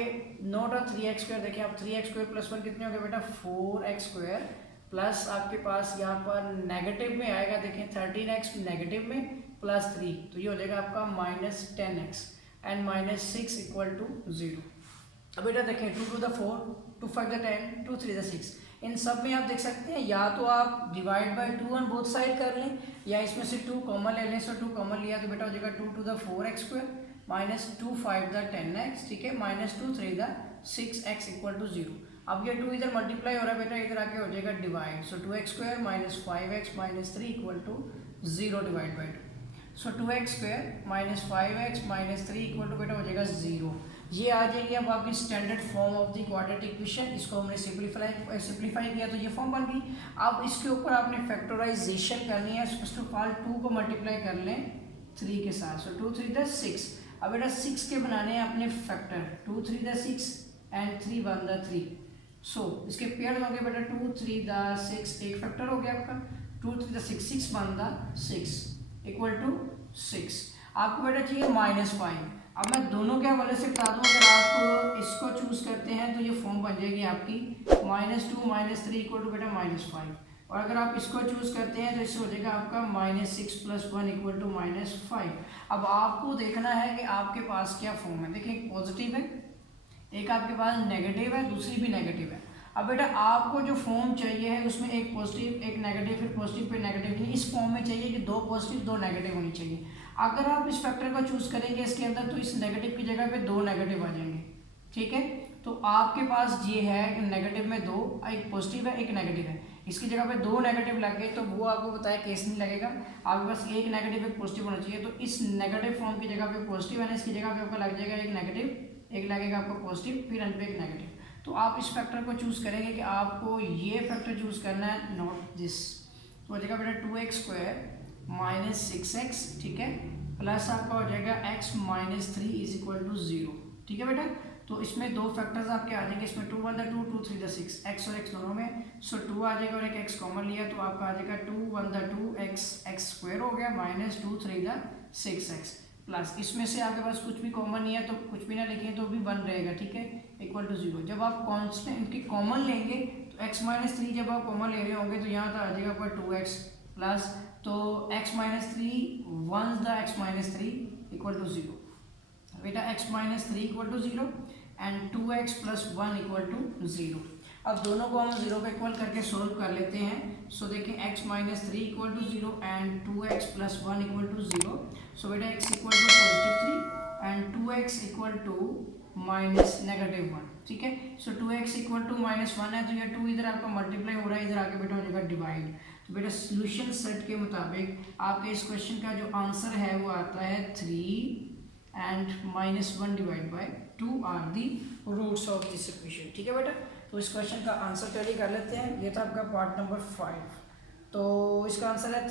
नोट और 3x स्क्वायर, देखिए आप 3x स्क्वायर प्लस 1 कितने हो गए बेटा 4x स्क्वायर, प्लस आपके पास यहाँ पर नेगेटिव में आएगा, देखिए 13x नेगेटिव में प्लस 3, तो ये हो जाएगा आपका minus 10x and minus 6 equal to 0। अब बेटा देखें 2 to the 4, 2 5 the 10, 2 3 the 6, इन सब में आप देख सकते हैं या तो आप divide by 2 on both side कर लें या इसमें से 2 कॉमन ले लें। सो 2 कॉमन लिया तो बेटा हो जाएगा 2 to the 4x square minus 2 5 the 10x, ठीक है, minus 2 3 the 6x equal to 0। अब ये 2 इधर मल्टीप्लाई हो रहा है बेटा, इधर आके हो जाएगा divide, so 2x square minus 5x minus 3 equal to 0 divide by 2, so 2x square minus 5x minus 3 equal to बेटा हो जाएगा 0। ये आ जाएगी अब आपकी standard form of the quadratic equation. इसको हमने सिंप्लीफाई किया तो ये फॉर्म बन गई। अब इसके ऊपर आपने फैक्टराइजेशन करनी है। फर्स्ट ऑफ ऑल 2 को मल्टीप्लाई कर लें 3 के साथ, सो 2 3 द 6। अब बेटा 6 के बनाने हैं अपने फैक्टर, 2 3 द 6 एंड 3 1 द 3। सो इसके पेयर हो गए बेटा 2 3 द 6, एक फैक्टर हो गया आपका, 2 3 द 6 6 1 द 6 इक्वल टू 6। आपको बेटा चाहिए -5। अब मैं दोनों के हवाले से बता दूं, अगर आप इसको चूज करते हैं तो ये फॉर्म बन जाएगी आपकी -2 -3 इक्वल टू बेटा -5, और अगर आप इसको चूज करते हैं तो इससे हो जाएगा आपका -6 + 1 इक्वल टू -5। अब आपको देखना है कि आपके पास क्या फॉर्म है। देखिए एक पॉजिटिव है, एक आपके पास नेगेटिव है, दूसरी भी नेगेटिव है। अब बेटा आपको जो फॉर्म चाहिए है उसमें एक पॉजिटिव एक नेगेटिव फिर पॉजिटिव फिर नेगेटिव, इस फॉर्म में चाहिए कि 2 पॉजिटिव 2 नेगेटिव होनी चाहिए। अगर आप इस फैक्टर को चूज करेंगे इसके अंदर तो इस नेगेटिव की जगह पे 2 नेगेटिव आ जाएंगे, ठीक है। तो आपके पास ये है कि नेगेटिव में 2, एक पॉजिटिव है एक नेगेटिव है, इसकी जगह पे 2 नेगेटिव लगे तो वो आपको बताया केस नहीं लगेगा। आपके पास एक नेगेटिव एक पॉजिटिव होना चाहिए, तो इस नेगेटिव फॉर्म की जगह पे पॉजिटिव है ना, इसकी जगह पे आपका लग जाएगा एक नेगेटिव, एक लगेगा आपका पॉजिटिव, फिर अंत पे एक नेगेटिव। तो आप इस फैक्टर को चूज करेंगे कि आपको ये फैक्टर चूज करना है, नॉट दिस। तो हो जाएगा बेटा 2x स्क्वायर माइनस 6x, ठीक है, प्लस आपका हो जाएगा x minus 3 is equal to 0, ठीक है बेटा। तो इसमें 2 फैक्टर्स आपके आ जाएंगे, इसमें 2 1 2 2 3 6, x और x दोनों में, सो 2 आ जाएगा और एक x कॉमन लिया तो आपका आ जाएगा 2 1 2 x स्क्वायर हो गया माइनस 2 3 6x, प्लस इसमें से आपके पास कुछ भी कॉमन नहीं है तो कुछ भी ना लिखें तो भी 1 रहेगा, ठीक है, इक्वल टू 0। जब आप कांस्टेंट इनकी कॉमन लेंगे तो x माइनस 3 जब आप कॉमन ले रहे होंगे तो यहाँ आ जाएगा आपका 2x प्लस, तो x minus 3 1 the x minus 3 equal to 0, बेटा x minus 3 equal to 0 and 2x plus 1 equal to 0। अब दोनों को हम 0 पे इक्वल करके सोल्व कर लेते हैं। सो देखिए x minus 3 equal to 0 and 2x plus 1 equal to 0। So बेटा x equal to +3 and 2x equal to minus -1, ठीक है। सो 2x इक्वल टू -1 है तो ये 2 इधर आपका मल्टीप्लाई हो रहा है, इधर आके बेटा हो जाएगा डिवाइड। तो बेटा सोल्यूशन सेट के मुताबिक आपके इस क्वेश्चन का जो आंसर है वो आता है 3 and -1 divide by 2 are the roots of this equation, ठीक है बेटा। तो इस क्वेश्चन का आंसर टैली कर लेते हैं। ये था आपका पार्ट नंबर 5, तो इसका आंसर है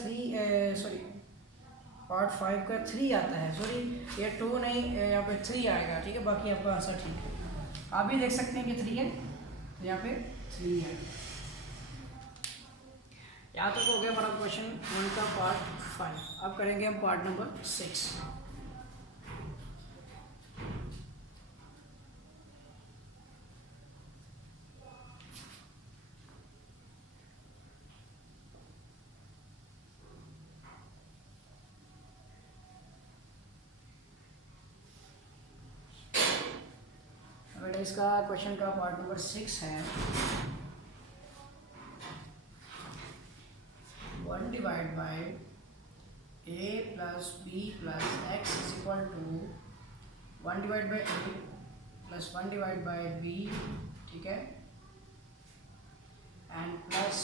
पार्ट 5 का 3 आता है, सॉरी ये 2 नहीं यहाँ पे 3 आएगा, ठीक है, बाकी आपका आंसर ठीक है। आप भी देख सकते हैं कि 3 है, तो यहाँ पे 3 है। यहाँ तक हो गया हमारा क्वेश्चन 1 का पार्ट 5। अब करेंगे हम पार्ट नंबर 6। इसका क्वेश्चन का पार्ट नंबर 6 है 1 divide by a plus B plus x is equal to 1 divide by A plus 1 divide by b, ठीक है, and plus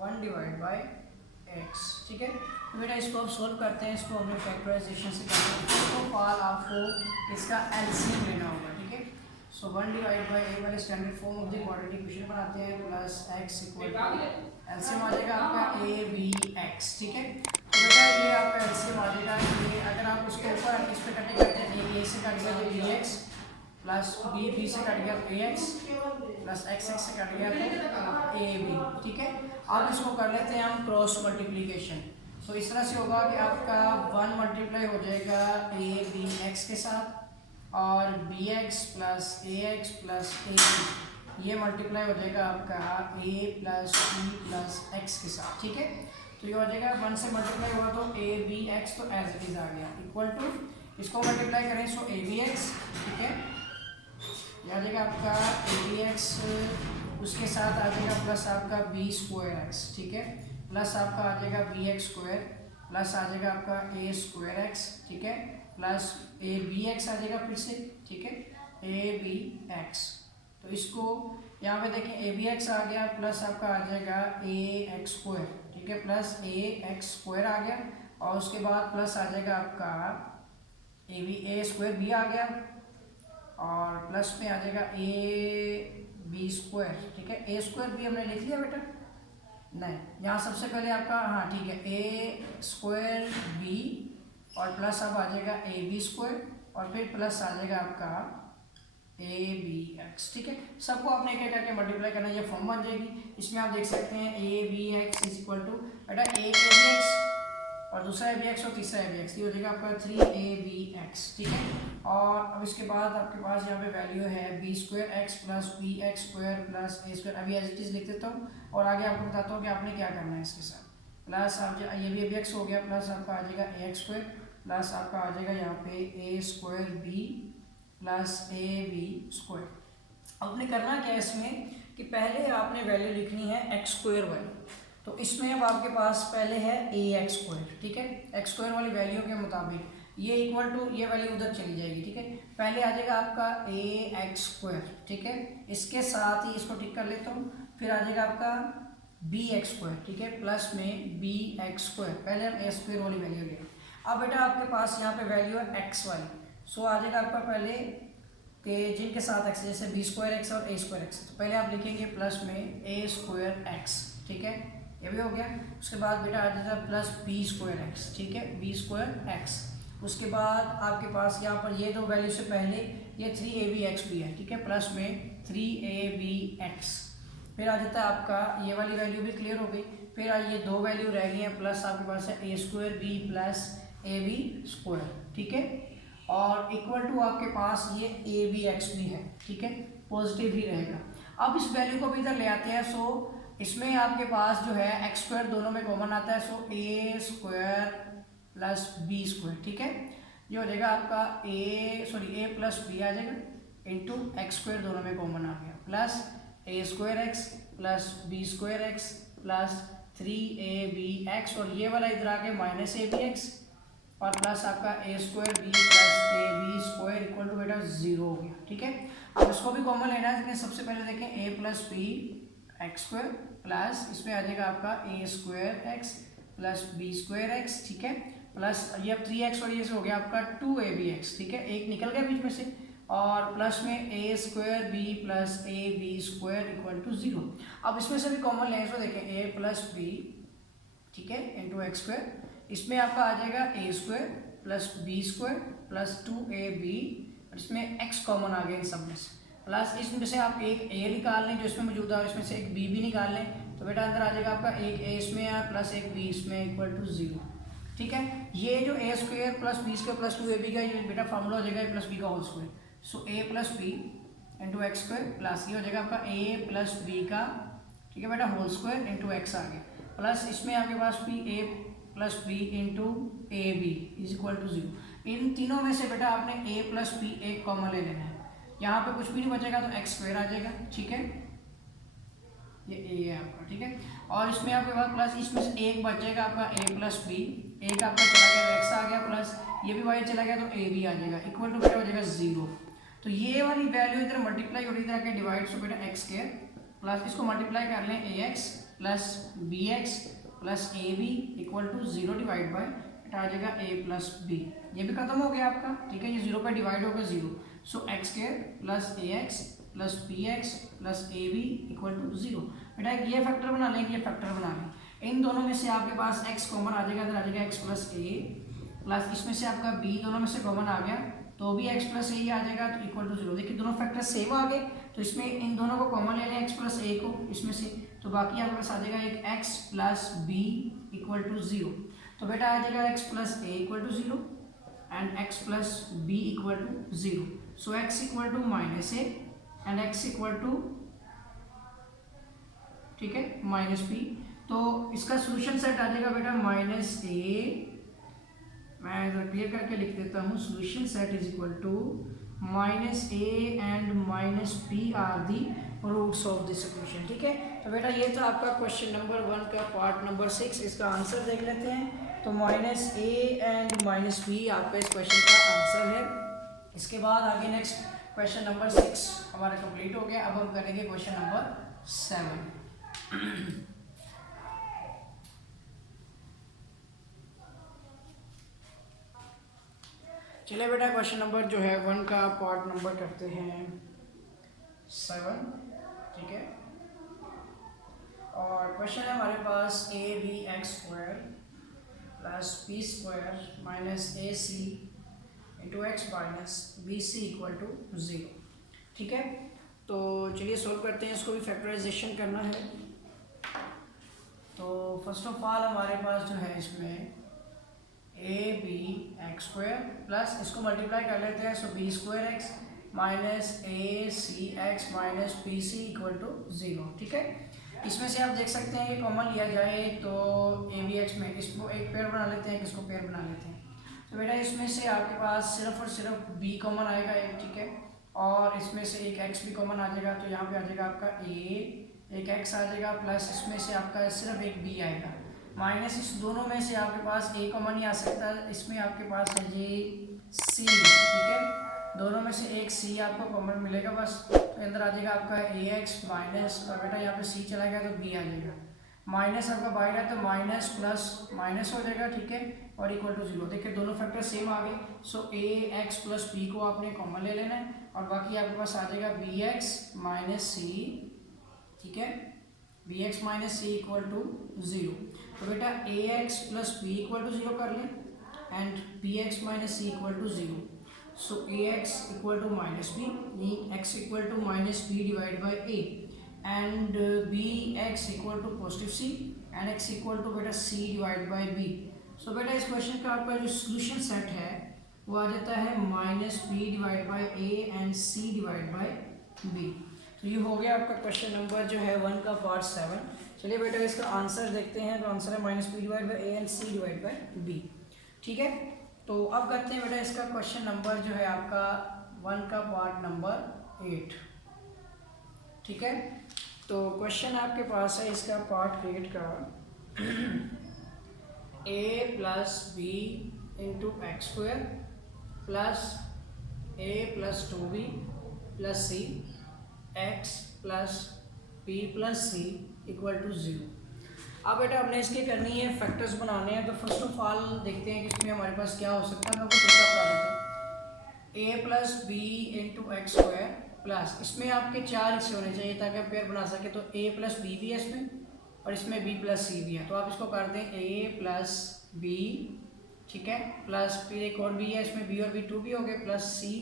1 divide by x, ठीक है। तो बेटा इसको अब सोल्व करते हैं, इसको हमने फैक्टराइजेशन से करते हैं। फर्स्ट ऑफ ऑल आपको इसका एलसीएम लेना होगा, ठीक है। सो 1 डिवाइड बाई ए वाले standard form of the quadratic equation बनाते हैं, plus X equal to LCM आ जाएगा आपका ए बी एक्स, ठीक है। तो बेटा ये आपका एलसीएम आ जाएगा, ये अगर आप उसके ऊपर इस पे कटिंग करते हैं, ए से कट गया तो बी एक्स, प्लस बी से कट गया ए एक्स, प्लस एक्स से कट गया तो ए बी, ठीक है। अब इसको कर लेते हैं हम क्रॉस मल्टीप्लिकेशन। सो इस तरह से होगा कि आपका 1 मल्टीप्लाई हो जाएगा ए बी एक्स के साथ, और बी एक्स प्लस ए एक्स प्लस ए बी, ये मल्टीप्लाई हो जाएगा आपका ए प्लस बी प्लस एक्स के साथ, ठीक है। तो ये हो जाएगा 1 से मल्टीप्लाई हुआ तो ए बी एक्स तो एज इट इज आ गया, इक्वल टू इसको मल्टीप्लाई करें सो ए बी एक्स, ठीक है, ये आ जाएगा आपका ए बी एक्स, उसके साथ आ जाएगा प्लस आपका बी स्क्वायर एक्स, ठीक है, प्लस आपका आ जाएगा बी एक्स स्क्वायर, प्लस आ जाएगा आपका ए स्क्वायर एक्स, ठीक है, प्लस ए बी एक्स आ जाएगा फिर से, ठीक है, ए बी एक्स। तो इसको यहाँ पे देखें ए बी एक्स आ गया, प्लस आपका आ जाएगा ए एक्स स्क्वायर, ठीक है, प्लस ए एक्स स्क्वायर आ गया, और उसके बाद प्लस आ जाएगा आपका ए स्क्वायर बी आ गया, और प्लस में आ जाएगा ए बी स्क्वायर, ठीक है। ए स्क्वायर बी हमने लिख लिया बेटा, नहीं, यहाँ सबसे पहले आपका, हाँ ठीक है, ए स्क्वायर बी और प्लस अब आ जाएगा ए बी स्क्वायर, और फिर प्लस आ जाएगा आपका ए बी एक्स, ठीक है। सबको आपने एक एक करके मल्टीप्लाई करना, ये फॉर्म बन जाएगी। इसमें आप देख सकते हैं a B x is equal to बेटा एक ए बी एक्स और दूसरा ए बी एक्स और तीसरा ए बी एक्स, ये हो जाएगा आपका 3ab x, ठीक है। और अब इसके बाद आपके पास यहाँ पे वैल्यू है B square X plus B X square plus A square, अभी एज इट इज लिख देता हूँ और आगे आपको बताता हूँ कि आपने क्या करना है इसके साथ। प्लस आप ये भी ए बी एक्स हो गया, प्लस आपका आ जाएगा ए एक्स स्क्वायर, प्लस आपका आ जाएगा यहाँ पे A square B plus A B square. आपने करना क्या है इसमें कि पहले आपने वैल्यू लिखनी है एक्स स्क्वायर वाली, तो इसमें अब आपके पास पहले है ए एक्स स्क्वायर, ठीक है। एक्स स्क्वायर वाली वैल्यू के मुताबिक ये इक्वल टू ये वैल्यू उधर चली जाएगी, ठीक है। पहले आ जाएगा आपका ए एक्स स्क्वायर, ठीक है, इसके साथ ही इसको टिक कर लेता हूँ, फिर आ जाएगा आपका बी एक्स स्क्वायर, ठीक है, प्लस में बी एक्स स्क्वायर, पहले हम ए स्क्वायर वाली वैल्यू लेंगे। अब बेटा आपके पास यहाँ पे वैल्यू है एक्स वाली, सो आ जाएगा आपका पहले कि जिनके साथ एक्स, जैसे बी स्क्वायर एक्स और ए स्क्वायर एक्स, तो पहले आप लिखेंगे प्लस में ए स्क्वायर एक्स, ठीक है, ये भी हो गया। उसके बाद बेटा आ जाएगा प्लस बी स्क्वायर एक्स, ठीक है, बी स्क्वायर एक्स। उसके बाद आपके पास यहाँ पर ये दो वैल्यू से पहले ये 3ab x भी है, ठीक है, प्लस में 3ab x। फिर आ जाता है आपका ये वाली वैल्यू भी क्लियर हो गई। फिर ये दो वैल्यू रह गई हैं, प्लस आपके पास है A square B plus A B square, ठीक है, और इक्वल टू आपके पास ये ए बी एक्स भी है, ठीक है, पॉजिटिव ही रहेगा। अब इस वैल्यू को भी इधर ले आते हैं, सो इसमें आपके पास जो है एक्स स्क्वायर दोनों में कॉमन आता है, सो ए स्क्वायर प्लस बी स्क्वायर, ठीक है, ये हो जाएगा आपका ए प्लस बी आ जाएगा इंटू एक्स स्क्वायर दोनों में कॉमन आ गया, plus A square X plus B square X plus 3ab x, और ये वाला इधर आके माइनस ए बी एक्स और प्लस आपका A square B plus A B square equal to बेटा 0 हो गया, ठीक है। अब इसको भी कॉमन लेना है, सबसे पहले देखें A plus B X square plus इसमें आ जाएगा आपका A square X plus B square X, ठीक है, प्लस ये अब 3x और ये से हो गया आपका 2ab x, ठीक है, एक निकल गया बीच में से, और प्लस में A square B plus A B square equal to 0। अब इसमें से भी कॉमन लेंगे तो देखें ए प्लस बी, ठीक है, इंटू एक्स स्क्वायर, इसमें आपका आ जाएगा A square plus B square plus 2ab, इसमें x कॉमन आ गया इन सब में से, प्लस इसमें से आप एक a निकाल लें जो इसमें मौजूद है और इसमें से एक b भी निकाल लें, तो बेटा अंदर आ जाएगा आपका एक a इसमें है प्लस एक b इसमें इक्वल टू 0, ठीक है। ये जो A square plus B square plus 2ab का ये बेटा फार्मूला हो जाएगा ए प्लस बी का whole square, so A plus B into X square plus ये हो जाएगा आपका ए प्लस बी का, ठीक है बेटा, होल स्क्वायर इंटू एक्स आ गया, प्लस इसमें आपके पास भी A plus B into A B is equal to 0। इन तीनों में से बेटा आपने ए प्लस बी एक कॉमन ले लेना है, यहाँ पे कुछ भी नहीं बचेगा तो एक्स स्क्वायर आ जाएगा, ठीक है, ये ए है आपका, ठीक है, और इसमें आपके पास प्लस इसमें से एक बच जाएगा आपका ए प्लस बी एक आपका चला गया तो एक्स आ गया, प्लस ये भी वाई चला गया तो ए भी आ जाएगा, इक्वल टू बेटा हो जाएगा 0। तो ये वाली वैल्यू इधर मल्टीप्लाई हो रही इधर आके डिवाइड, सो बेटा एक्स स्क्वायर प्लस इसको मल्टीप्लाई कर लें A x plus B x plus A B equal to 0 divide by बेटा आ जाएगा ए प्लस बी। ये भी खत्म हो गया आपका, ठीक है, ये 0 पर डिवाइड होगा 0, so X square plus A x plus B x plus A B equal to 0। बेटा ये फैक्टर बना लें, ये फैक्टर बना लें, इन दोनों में से आपके पास x कॉमन आ जाएगा, इधर आ जाएगा x प्लस ए प्लस इसमें से आपका b दोनों में से कॉमन आ गया तो भी x प्लस ए आ जाएगा तो इक्वल टू 0। देखिए दोनों फैक्टर सेम आ गए, तो इसमें इन दोनों को कॉमन ले लें x प्लस ए को इसमें से, तो बाकी आपके पास आ जाएगा एक x plus B equal to 0। तो बेटा आ जाएगा x plus a equal to 0 and x plus B equal to 0। So x equal to minus a and x equal to, ठीक है, माइनस बी। तो इसका सोल्यूशन सेट आ जाएगा बेटा माइनस ए, मैं इधर क्लियर करके लिख देता हूँ, solution set is equal to minus a and minus b are the roots of this equation, ठीक है। तो बेटा ये था आपका क्वेश्चन नंबर 1 का पार्ट नंबर 6, इसका आंसर देख लेते हैं। तो minus a and minus b आपका इस क्वेश्चन का आंसर है। इसके बाद आगे नेक्स्ट क्वेश्चन नंबर 6 हमारा कंप्लीट हो गया। अब हम करेंगे क्वेश्चन नंबर 7। चलिए बेटा क्वेश्चन नंबर जो है 1 का पार्ट नंबर करते हैं 7, ठीक है। और क्वेश्चन है हमारे पास A B X square plus B square minus A C into X minus B C equal to 0, ठीक है। तो चलिए सोल्व करते हैं, इसको भी फैक्टराइजेशन करना है। तो फर्स्ट ऑफ ऑल हमारे पास जो है इसमें A B X square plus इसको मल्टीप्लाई कर लेते हैं, so B square X minus A C X minus B C equal to 0, ठीक है। इसमें से आप देख सकते हैं कि कॉमन लिया जाए तो ए बी एक्स में इसको एक पेयर बना लेते हैं, किसको पेयर बना लेते हैं। तो बेटा इसमें से आपके पास सिर्फ और सिर्फ बी कॉमन आएगा एक, ठीक है, और इसमें से एक एक्स भी कॉमन आ जाएगा, तो यहाँ पे आ जाएगा आपका ए, एक एक्स आ जाएगा प्लस इसमें से आपका सिर्फ एक बी आएगा, माइनस इस दोनों में से आपके पास ए कॉमन ही आ सकता है, इसमें आपके पास है ये सी, ठीक है, दोनों में से एक सी आपको कॉमन मिलेगा बस, तो अंदर आ जाएगा आपका ए एक्स माइनस, और बेटा यहाँ पे सी चला गया तो बी आ जाएगा, माइनस आपका बाहर है तो माइनस प्लस माइनस हो जाएगा, ठीक है, और इक्वल टू 0। देखिए दोनों फैक्टर सेम आ गए, सो ए एक्स प्लस बी को आपने कॉमन ले लेना है, और बाकी आपके पास आ जाएगा बी एक्स माइनस सी, ठीक है, B x minus C equal to 0। तो बेटा A x plus B equal to 0 कर लें and B x minus C equal to 0। So A X equal to minus B, X equal to minus B divide by A, and B X equal to positive C and X equal to बेटा C divide by B. So बेटा इस question का आपका जो solution set है वो आ जाता है minus B divide by A and c divide by b. तो ये हो गया आपका क्वेश्चन नंबर जो है 1 का पार्ट 7। चलिए बेटा इसका आंसर देखते हैं, तो आंसर है minus B divide by A and c divide by b, ठीक है। तो अब करते हैं बेटा इसका क्वेश्चन नंबर जो है आपका 1 का पार्ट नंबर 8, ठीक है। तो क्वेश्चन आपके पास है इसका पार्ट 8 का A plus B into X square plus A plus 2b plus C X plus B plus C equal to 0। अब बेटा हमने इसकी करनी है फैक्टर्स बनाने हैं। तो फर्स्ट ऑफ ऑल देखते हैं कि इसमें हमारे पास क्या हो सकता है। मैं आपको तरीका बता देता हूँ। A plus B into X square plus, इसमें आपके 4 हिस्से होने चाहिए ताकि आप पेयर बना सके। तो ए प्लस बी भी है इसमें और इसमें बी प्लस सी भी है, तो आप इसको कर दें ए प्लस बी, ठीक है, प्लस फिर एक और बी है इसमें, बी और बी 2 भी हो गए, plus C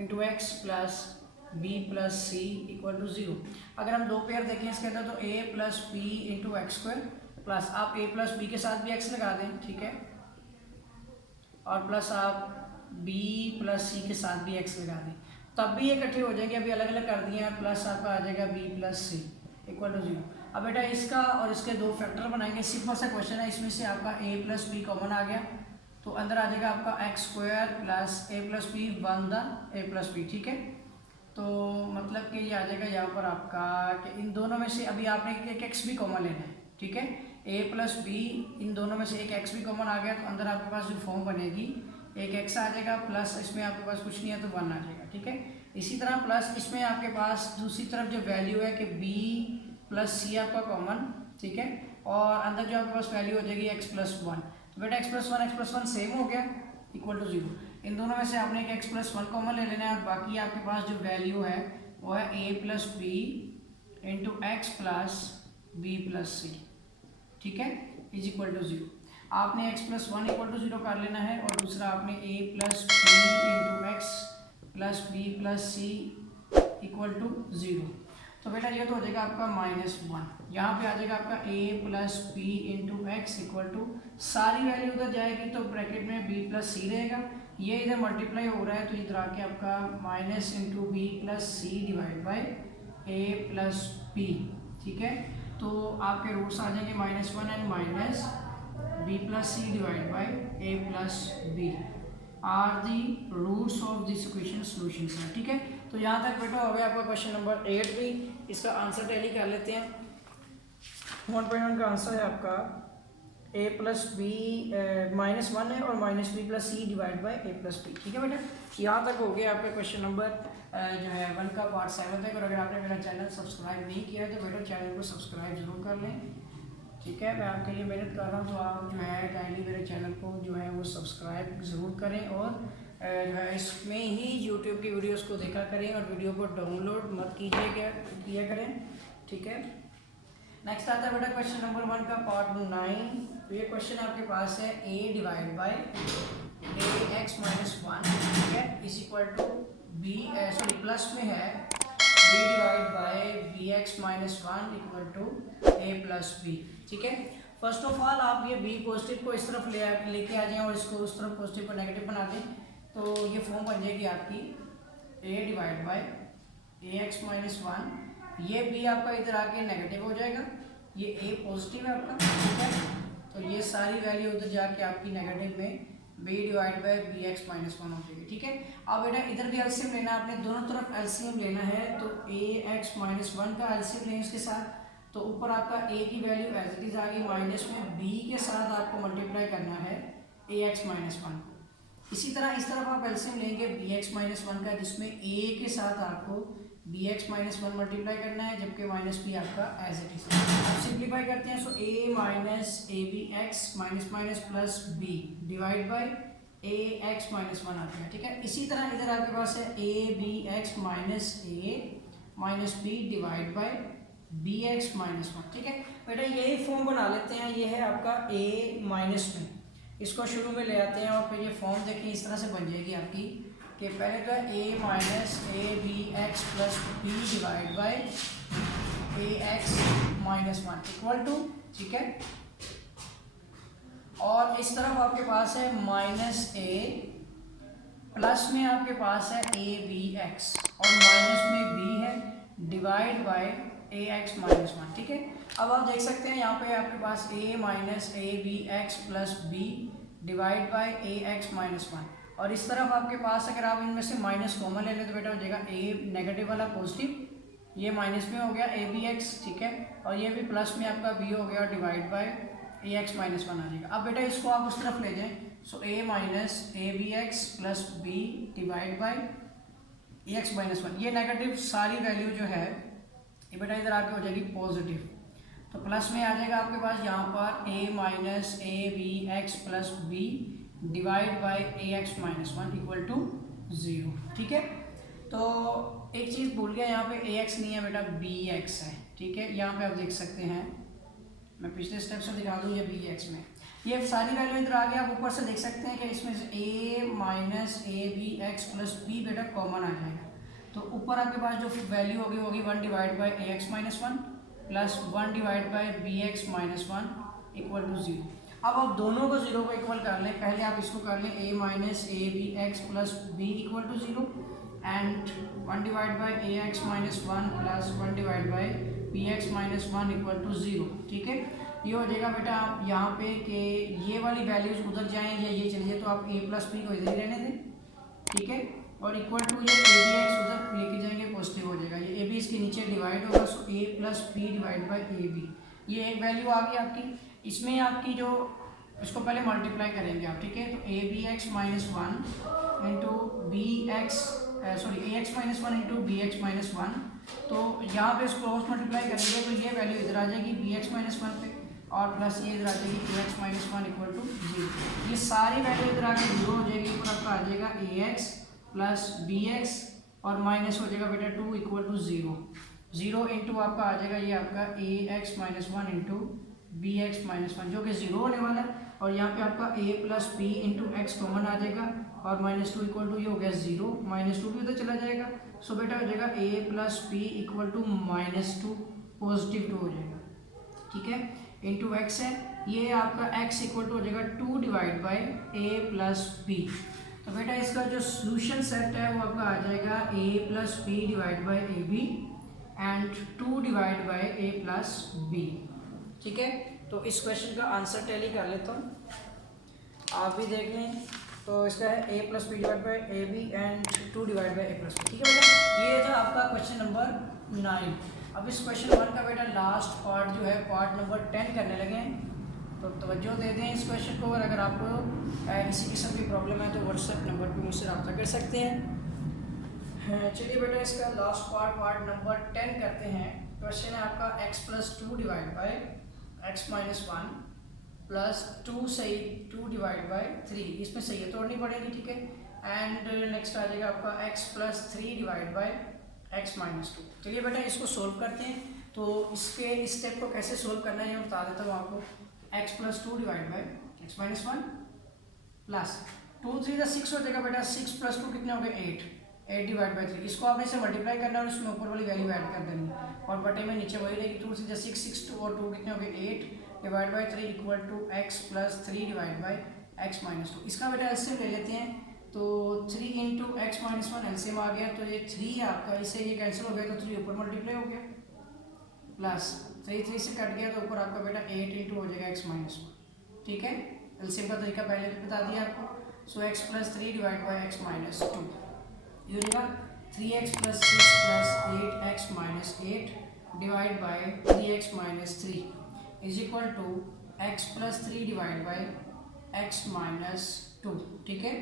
into x plus B plus C equal to 0। अगर हम 2 पेयर देखें इसके अंदर तो A plus B into X square plus आप ए प्लस बी के साथ भी एक्स लगा दें, ठीक है, और प्लस आप बी प्लस सी के साथ भी एक्स लगा दें, तब भी ये इकट्ठे हो जाएंगे। अभी अलग अलग कर दिए हैं, प्लस आपका आ जाएगा b plus C equal to 0। अब बेटा इसका और इसके 2 फैक्टर बनाएंगे। सिंपल सा क्वेश्चन है, इसमें से आपका ए प्लस बी कॉमन आ गया तो अंदर आ जाएगा आपका x square plus A plus b one the a plus B, ठीक है। तो मतलब कि ये आ जाएगा यहाँ पर आपका कि इन दोनों में से अभी आपने एक एक्स भी कॉमन लेना है, ठीक है, ए प्लस बी, इन दोनों में से एक एक्स भी कॉमन आ गया तो अंदर आपके पास जो फॉर्म बनेगी एक एक्स आ जाएगा प्लस इसमें आपके पास कुछ नहीं है तो 1 आ जाएगा, ठीक है। इसी तरह प्लस इसमें आपके पास दूसरी तरफ जो वैल्यू है कि बी प्लस सी आपका कॉमन, ठीक है, और अंदर जो आपके पास वैल्यू हो जाएगी एक्स प्लस 1। तो बेटा एक्स प्लस वन सेम हो गया इक्वल टू 0। इन दोनों में से आपने एक एक्स प्लस 1 कॉमन ले लेना है और बाकी आपके पास जो वैल्यू है वो है A plus B into x plus B plus C, ठीक है, इज इक्वल टू 0। आपने x प्लस 1 इक्वल टू 0 कर लेना है और दूसरा आपने a plus B into x plus B plus C equal to 0। तो बेटा ये तो हो जाएगा आपका -1। यहाँ पे आ जाएगा आपका a plus B into x equal to, सारी वैल्यू उधर जाएगी तो ब्रैकेट में b प्लस सी रहेगा, ये इधर मल्टीप्लाई हो रहा है तो इधर आके आपका minus into b plus c divide by a plus B, ठीक है। तो आपके रूट्स आ जाएंगे -1 and minus b plus c divide by A plus b are the roots of this equation solution है, ठीक है। तो यहाँ तक बेटा हो गया आपका क्वेश्चन नंबर 8 भी। इसका आंसर टैली कर लेते हैं। 1.1 का आंसर है आपका ए प्लस बी -1 है और minus b plus c divide by A plus B, ठीक है बेटा। यहाँ तक हो गया आपका क्वेश्चन नंबर जो है 1 का पार्ट 7 तक। और अगर आपने मेरा चैनल सब्सक्राइब नहीं किया है तो बेटा चैनल को सब्सक्राइब जरूर कर लें, ठीक है। मैं आपके लिए मेहनत कर रहा हूँ तो आप जो है काइंडली मेरे चैनल को जो है वो सब्सक्राइब ज़रूर करें और जो है इसमें ही यूट्यूब की वीडियोस को देखा करें और वीडियो को डाउनलोड मत किया करें, ठीक है। नेक्स्ट आता है बेटा क्वेश्चन नंबर 1 का पार्ट 9। तो ये क्वेश्चन आपके पास है a divide by a x minus 1, ठीक है, is equal to b, sorry plus में है b divide by b x minus 1 equal to a plus B, ठीक है। फर्स्ट ऑफ ऑल आप ये b पॉजिटिव को इस तरफ लेके आ जाएं और इसको उस तरफ पॉजिटिव को नेगेटिव बना दें तो ये फॉर्म बन जाएगी आपकी a divide by a x minus 1, ये b आपका इधर आके नेगेटिव हो जाएगा, ये a पॉजिटिव है आपका, ठीक है। तो ये सारी वैल्यू उधर जाके आपकी नेगेटिव में b divide by b x minus 1 हो जाएगी, ठीक है। अब बेटा इधर भी एलसीएम लेना है, आपने दोनों तरफ एलसीएम लेना है तो ए एक्स माइनस 1 का एलसीएम लें इसके साथ, तो ऊपर आपका a की वैल्यू एज इट इज आ गई, माइनस में b के साथ आपको मल्टीप्लाई करना है ए एक्स माइनस 1 को। इसी तरह इस तरफ आप एलसीएम लेंगे बी एक्स माइनस 1 का, जिसमें a के साथ आपको बी एक्स माइनस 1 मल्टीप्लाई करना है जबकि माइनस बी आपका एज इट इज। अब सिंप्लीफाई करते हैं, so a minus A B x minus minus plus B divide by a x minus 1 आता है, ठीक है। इसी तरह इधर आपके पास है a B x minus a minus B divide by b x minus 1, ठीक है बेटा। यही फॉर्म बना लेते हैं, ये है आपका a माइनस में, इसको शुरू में ले आते हैं और फिर ये फॉर्म देखिए इस तरह से बन जाएगी आपकी कि पहले तो है a minus A B x plus B divide by a x minus 1 equal to, ठीक है। और इस तरफ आपके पास है माइनस ए, प्लस में आपके पास है ए बी एक्स और माइनस में b है divide by a x minus 1, ठीक है। अब आप देख सकते हैं यहाँ पे आपके पास a minus A B x plus B divide by a x minus 1 और इस तरफ आपके पास अगर आप इनमें से माइनस कॉमन ले लें तो बेटा हो जाएगा a नेगेटिव वाला पॉजिटिव, ये माइनस में हो गया ए बी एक्स, ठीक है, और ये भी प्लस में आपका b हो गया divide by a x minus 1 आ जाएगा। अब बेटा इसको आप उस तरफ ले जाएं, so a minus A B x plus B divide by a x minus 1, ये नेगेटिव सारी वैल्यू जो है ये बेटा इधर आके हो जाएगी पॉजिटिव, तो प्लस में आ जाएगा आपके पास यहाँ पर a minus A B x plus B divide by a x minus 1 equal to 0, ठीक है। तो एक चीज़ भूल गया, यहाँ पे ए एक्स नहीं है बेटा बी एक्स है, ठीक है। यहाँ पे आप देख सकते हैं, मैं पिछले स्टेप से दिखा दूँ, ये बी एक्स में ये सारी वैल्यू इधर आ गया। आप ऊपर से देख सकते हैं कि इसमें से a minus A B x plus b बेटा कॉमन आ जाएगा, तो ऊपर आपके पास जो वैल्यू होगी 1 divide by a x minus 1 plus 1 divide by b x minus 1 equal to 0। अब आप दोनों को 0 को इक्वल कर लें, पहले आप इसको कर लें a minus A B x plus B equal to 0 and 1 divide by a x minus 1 plus 1 divide by b x minus 1 equal to 0, ठीक है। ये हो जाएगा बेटा आप यहाँ पे कि ये वाली वैल्यूज उधर जाएँ या ये चली जाए तो आप a प्लस बी को इधर ही रहने दें, ठीक है, और इक्वल टू ये ए बी एक्स उधर लेके जाएंगे पॉजिटिव हो जाएगा, ये ए बी इसके नीचे डिवाइड होगा, so a plus B divide by A b, ये एक वैल्यू आ गई आपकी। इसमें आपकी जो इसको पहले मल्टीप्लाई करेंगे आप, ठीक है। तो a B x minus one into B x sorry a x minus one into B x minus one. तो यहाँ पे इसको क्रॉस मल्टीप्लाई करेंगे तो ये वैल्यू इधर आ जाएगी बी एक्स माइनस वन पे, और प्लस ये इधर आ जाएगी A x minus one equal to zero. ये सारी वैल्यू इधर आके जीरो हो जाएगी, ऊपर आपका आ जाएगा A x plus B X और माइनस हो जाएगा बेटा two equal to zero. Zero into आपका आ जाएगा ये आपका A x minus one into B x minus one, जो कि जीरो होने वाला है। और यहाँ पे आपका ए plus B into X common आ जाएगा, और माइनस टू इक्वल टू ये हो गया जीरो, माइनस टू भी उधर चला जाएगा। सो बेटा हो जाएगा A plus B equal to minus two, positive two हो जाएगा, ठीक है। इंटू एक्स है, ये आपका एक्स इक्वल टू हो जाएगा two divide by A plus b. तो बेटा इसका जो सोल्यूशन सेट है वो आपका आ जाएगा A plus B divide by A B and two divide by A plus B, ठीक है। तो इस क्वेश्चन का आंसर टैली कर लेता हूँ, आप भी देख लें। तो इसका है A plus B divide by A B and two divide by A plus B, ठीक है बेटा। ये था आपका क्वेश्चन नंबर 9। अब इस क्वेश्चन 1 का बेटा लास्ट पार्ट जो है पार्ट नंबर 10 करने लगे हैं, तो तवज्जो दे दें इस क्वेश्चन को। और अगर आपको इसी किस्म की प्रॉब्लम है तो व्हाट्सएप नंबर पर मुझसे रब्ता कर सकते हैं। चलिए बेटा इसका लास्ट पार्ट पार्ट नंबर 10 करते हैं। क्वेश्चन है आपका x plus two divide by X minus one plus two सही टू डिवाइड बाई थ्री, इसमें सही है तोड़नी पड़ेगी, ठीक है। एंड नेक्स्ट आ जाएगा आपका x plus three divide by X minus to. चलिए बेटा इसको सोल्व करते हैं। तो इसके इस स्टेप को कैसे सोल्व करना है मैं बता देता हूँ आपको। X plus two divide by X minus one plus two three का सिक्स हो जाएगा बेटा, सिक्स प्लस टू कितने हो गए 8, 8 डिवाइड बाई 3। इसको आपने इसे मल्टीप्लाई करना है और उसमें ऊपर वाली वैल्यू ऐड कर देनी और बटे में नीचे वही रहेगी। Two three six, six two और टू कितने हो गए 8 divide by 3 equal to X plus three divide by X minus two. इसका बेटा एलसीएम ले लेते हैं। तो 3 into X minus one LCM आ गया, तो ये 3 है आपका, इससे ये कैंसिल हो गया तो 3 ऊपर मल्टीप्लाई हो गया प्लस 3 से कट गया तो ऊपर आपका बेटा 8 इंटू हो जाएगा एक्स माइनस वन, ठीक है। एलसीएम का तरीका पहले भी बता दिया आपको। So X plus three divide by X minus two, ये हो जाएगा 3x plus six plus 8x minus 8 divide by 3x minus 3 is equal to x plus 3 divide by x minus 2, ठीक है।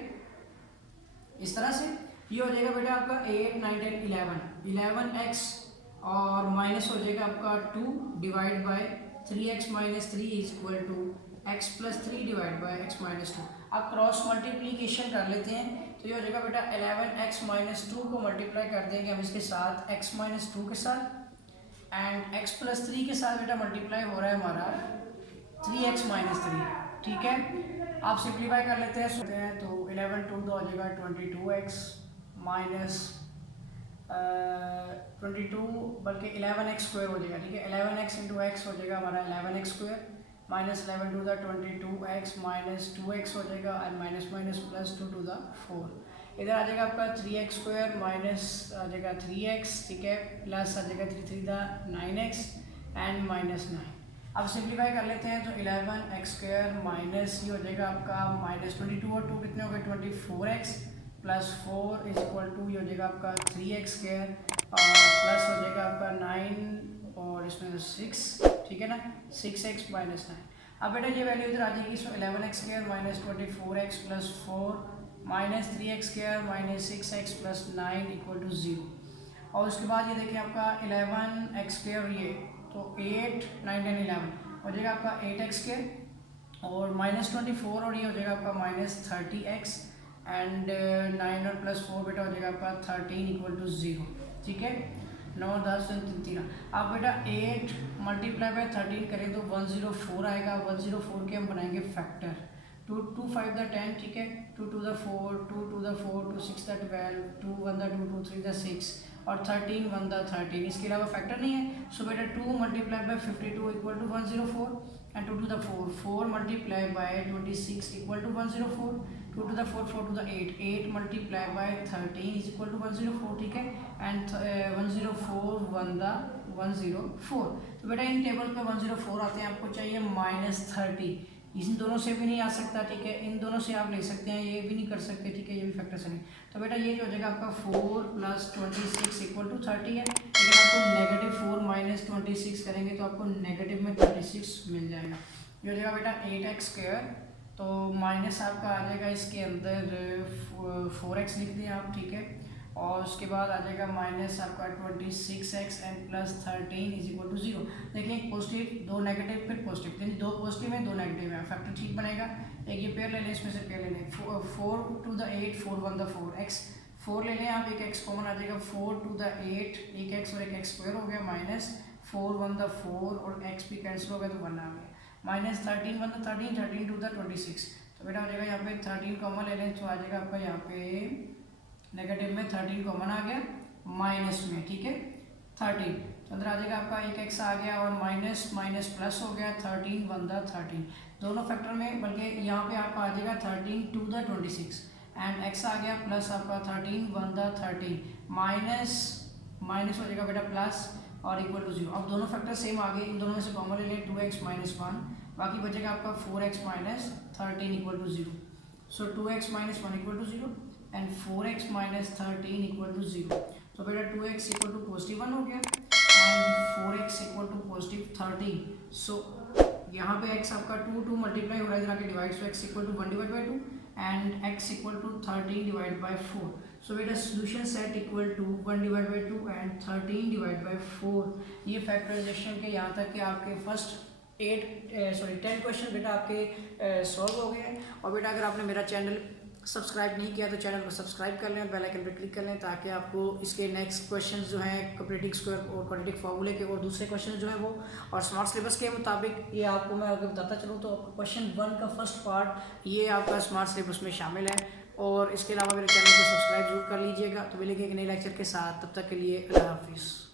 इस तरह से ये हो जाएगा बेटा आपका 8 9 10 11x और माइनस हो जाएगा आपका 2 divide by 3x minus 3 is equal to x plus 3 divide by x minus 2। अब क्रॉस मल्टीप्लीकेशन कर लेते हैं। तो ये हो जाएगा बेटा 11x माइनस 2 को मल्टीप्लाई कर देंगे हम इसके साथ x माइनस 2 के साथ एंड x प्लस 3 के साथ बेटा मल्टीप्लाई हो रहा है हमारा 3x माइनस 3, ठीक है। आप सिंप्लीफाई कर लेते हैं तो 11 2 तो हो जाएगा 22x माइनस 22 बल्कि 11x स्क्वायर हो जाएगा, ठीक है। 11x इंटू एक्स हो जाएगा हमारा 11x square minus 11 to the 22x minus 2x हो जाएगा और minus minus plus 2 to the 4। इधर आ जाएगा आपका 3x स्क्वायर माइनस आ जाएगा 3x, ठीक है, प्लस आ जाएगा 3 3 द 9x एंड माइनस 9। अब सिंप्लीफाई कर लेते हैं तो 11x स्क्वायर माइनस ये हो जाएगा आपका माइनस 22 और 2 कितने हो गए 24x plus 4 is equal to ये हो जाएगा आपका 3x स्क्वायर और प्लस हो जाएगा आपका 9 और इसमें 6, ठीक है ना, 6x माइनस 9। अब बेटा ये वैल्यू इधर आ जाएगी। So 11x square minus 24x plus 4 minus 3x square minus 6x plus 9 equal to 0। और उसके बाद ये देखिए आपका 11x स्क्वायर ये तो 8 9 10 11 हो जाएगा आपका 8x स्क्वायर और माइनस 24 और ये हो जाएगा आपका माइनस 30x एंड 9 और प्लस 4 बेटा हो जाएगा आपका 13 इक्वल टू 0, ठीक है। 9 10 13। आप बेटा 8 मल्टीप्लाई बाई 13 करें तो 104 आएगा। 104 के हम बनाएंगे फैक्टर 2 2 5 द 10, ठीक है, 2 2 the 4 2 2 the 4 2 6 the 12 2 1 the 2 2 3 the 6 और 13 1 द 13। इसके अलावा फैक्टर नहीं है। सो बेटा 2 multiply by 52 equal to 104 and 2 to the 4 4 multiply by 26 equal to 104 2 to the 4 4 to the 8 8 multiply by 13 is equal to 104, ठीक है, एंड 104 1 द 104। तो बेटा इन टेबल पे 104 आते हैं, आपको चाहिए माइनस 30। इन दोनों से भी नहीं आ सकता, ठीक है, इन दोनों से आप ले सकते हैं, ये भी नहीं कर सकते, ठीक है, ये भी फैक्टर से नहीं। तो बेटा ये जो हो जाएगा आपका 4 प्लस 26 इक्वल टू 30 है। लेकिन आपको नेगेटिव 4 माइनस 26 करेंगे तो आपको नेगेटिव में 36 मिल जाएगा। जो देगा बेटा 8x², तो माइनस आपका आ जाएगा इसके अंदर 4x लिख दिया आप, ठीक है। और उसके बाद आ जाएगा माइनस आपका 26x and plus 13 is equal to 0। देखिए पॉजिटिव, दो नेगेटिव, फिर पॉजिटिव, यानी दो पॉजिटिव है दो नेगेटिव है, फैक्टर ठीक बनेगा। एक ये पेयर ले लें, इसमें से पेयर ले लें, 4 to the 8, 4 1 the 4 x, 4 ले लें आप, एक x कॉमन आ जाएगा, 4 to the 8, एक x और एक x² हो गया, माइनस 4 1 the 4 और x भी कैंसिल हो गया तो 1 आ गया, माइनस 13 1 the 13, 13 to the 26। तो बेटा हो जाएगा यहाँ पे 13 कॉमन ले लें तो आ जाएगा आपका यहाँ पे नेगेटिव में 13 कॉमन आ गया, माइनस में, ठीक है 13, तो अंदर आ जाएगा आपका एक x आ गया और माइनस माइनस प्लस हो गया, 13 1 the 13 दोनों फैक्टर में, बल्कि यहाँ पे आपका आ जाएगा 13 to the 26 एंड x आ गया प्लस आपका 13 1 the 13 माइनस माइनस हो जाएगा बेटा प्लस और इक्वल टू 0। अब दोनों फैक्टर सेम आ गए, इन दोनों में से कॉमन ले लें, 2x माइनस 1, बाकी बचेगा आपका 4x minus 13 equal to 0। So 2x minus 1 equal to 0 and 4x minus 13 equal to 0। तो बेटा 2x इक्वल टू पॉजिटिव 1 हो गया and 4x equal to positive 13। So यहाँ पे x आपका 2 मल्टीप्लाई हो रहा है, जाके divide, so x equal to 1 divide by 2 and x equal to 13 divide by 4। So बेटा solution set equal to 1 divide by 2 and 13 divide by 4। ये factorisation के यहाँ तक कि आपके फर्स्ट 10 क्वेश्चन बेटा आपके सॉल्व हो गए हैं। और बेटा अगर आपने मेरा चैनल सब्सक्राइब नहीं किया तो चैनल को सब्सक्राइब कर लें, बेल आइकन पर क्लिक कर लें, ताकि आपको इसके नेक्स्ट क्वेश्चंस जो हैं क्वाड्रेटिक स्क्वायर और क्वाड्रेटिक फार्मूले के और दूसरे क्वेश्चन जो हैं वो और स्मार्ट सिलेबस के मुताबिक ये आपको मैं अगर बताता चलूँ तो क्वेश्चन 1 का फर्स्ट पार्ट ये आपका स्मार्ट सिलेबस में शामिल है। और इसके अलावा मेरे चैनल को सब्सक्राइब जरूर कर लीजिएगा। तो मिलेंगे एक नए लेक्चर के साथ, तब तक के लिए अल्लाह हाफिज़।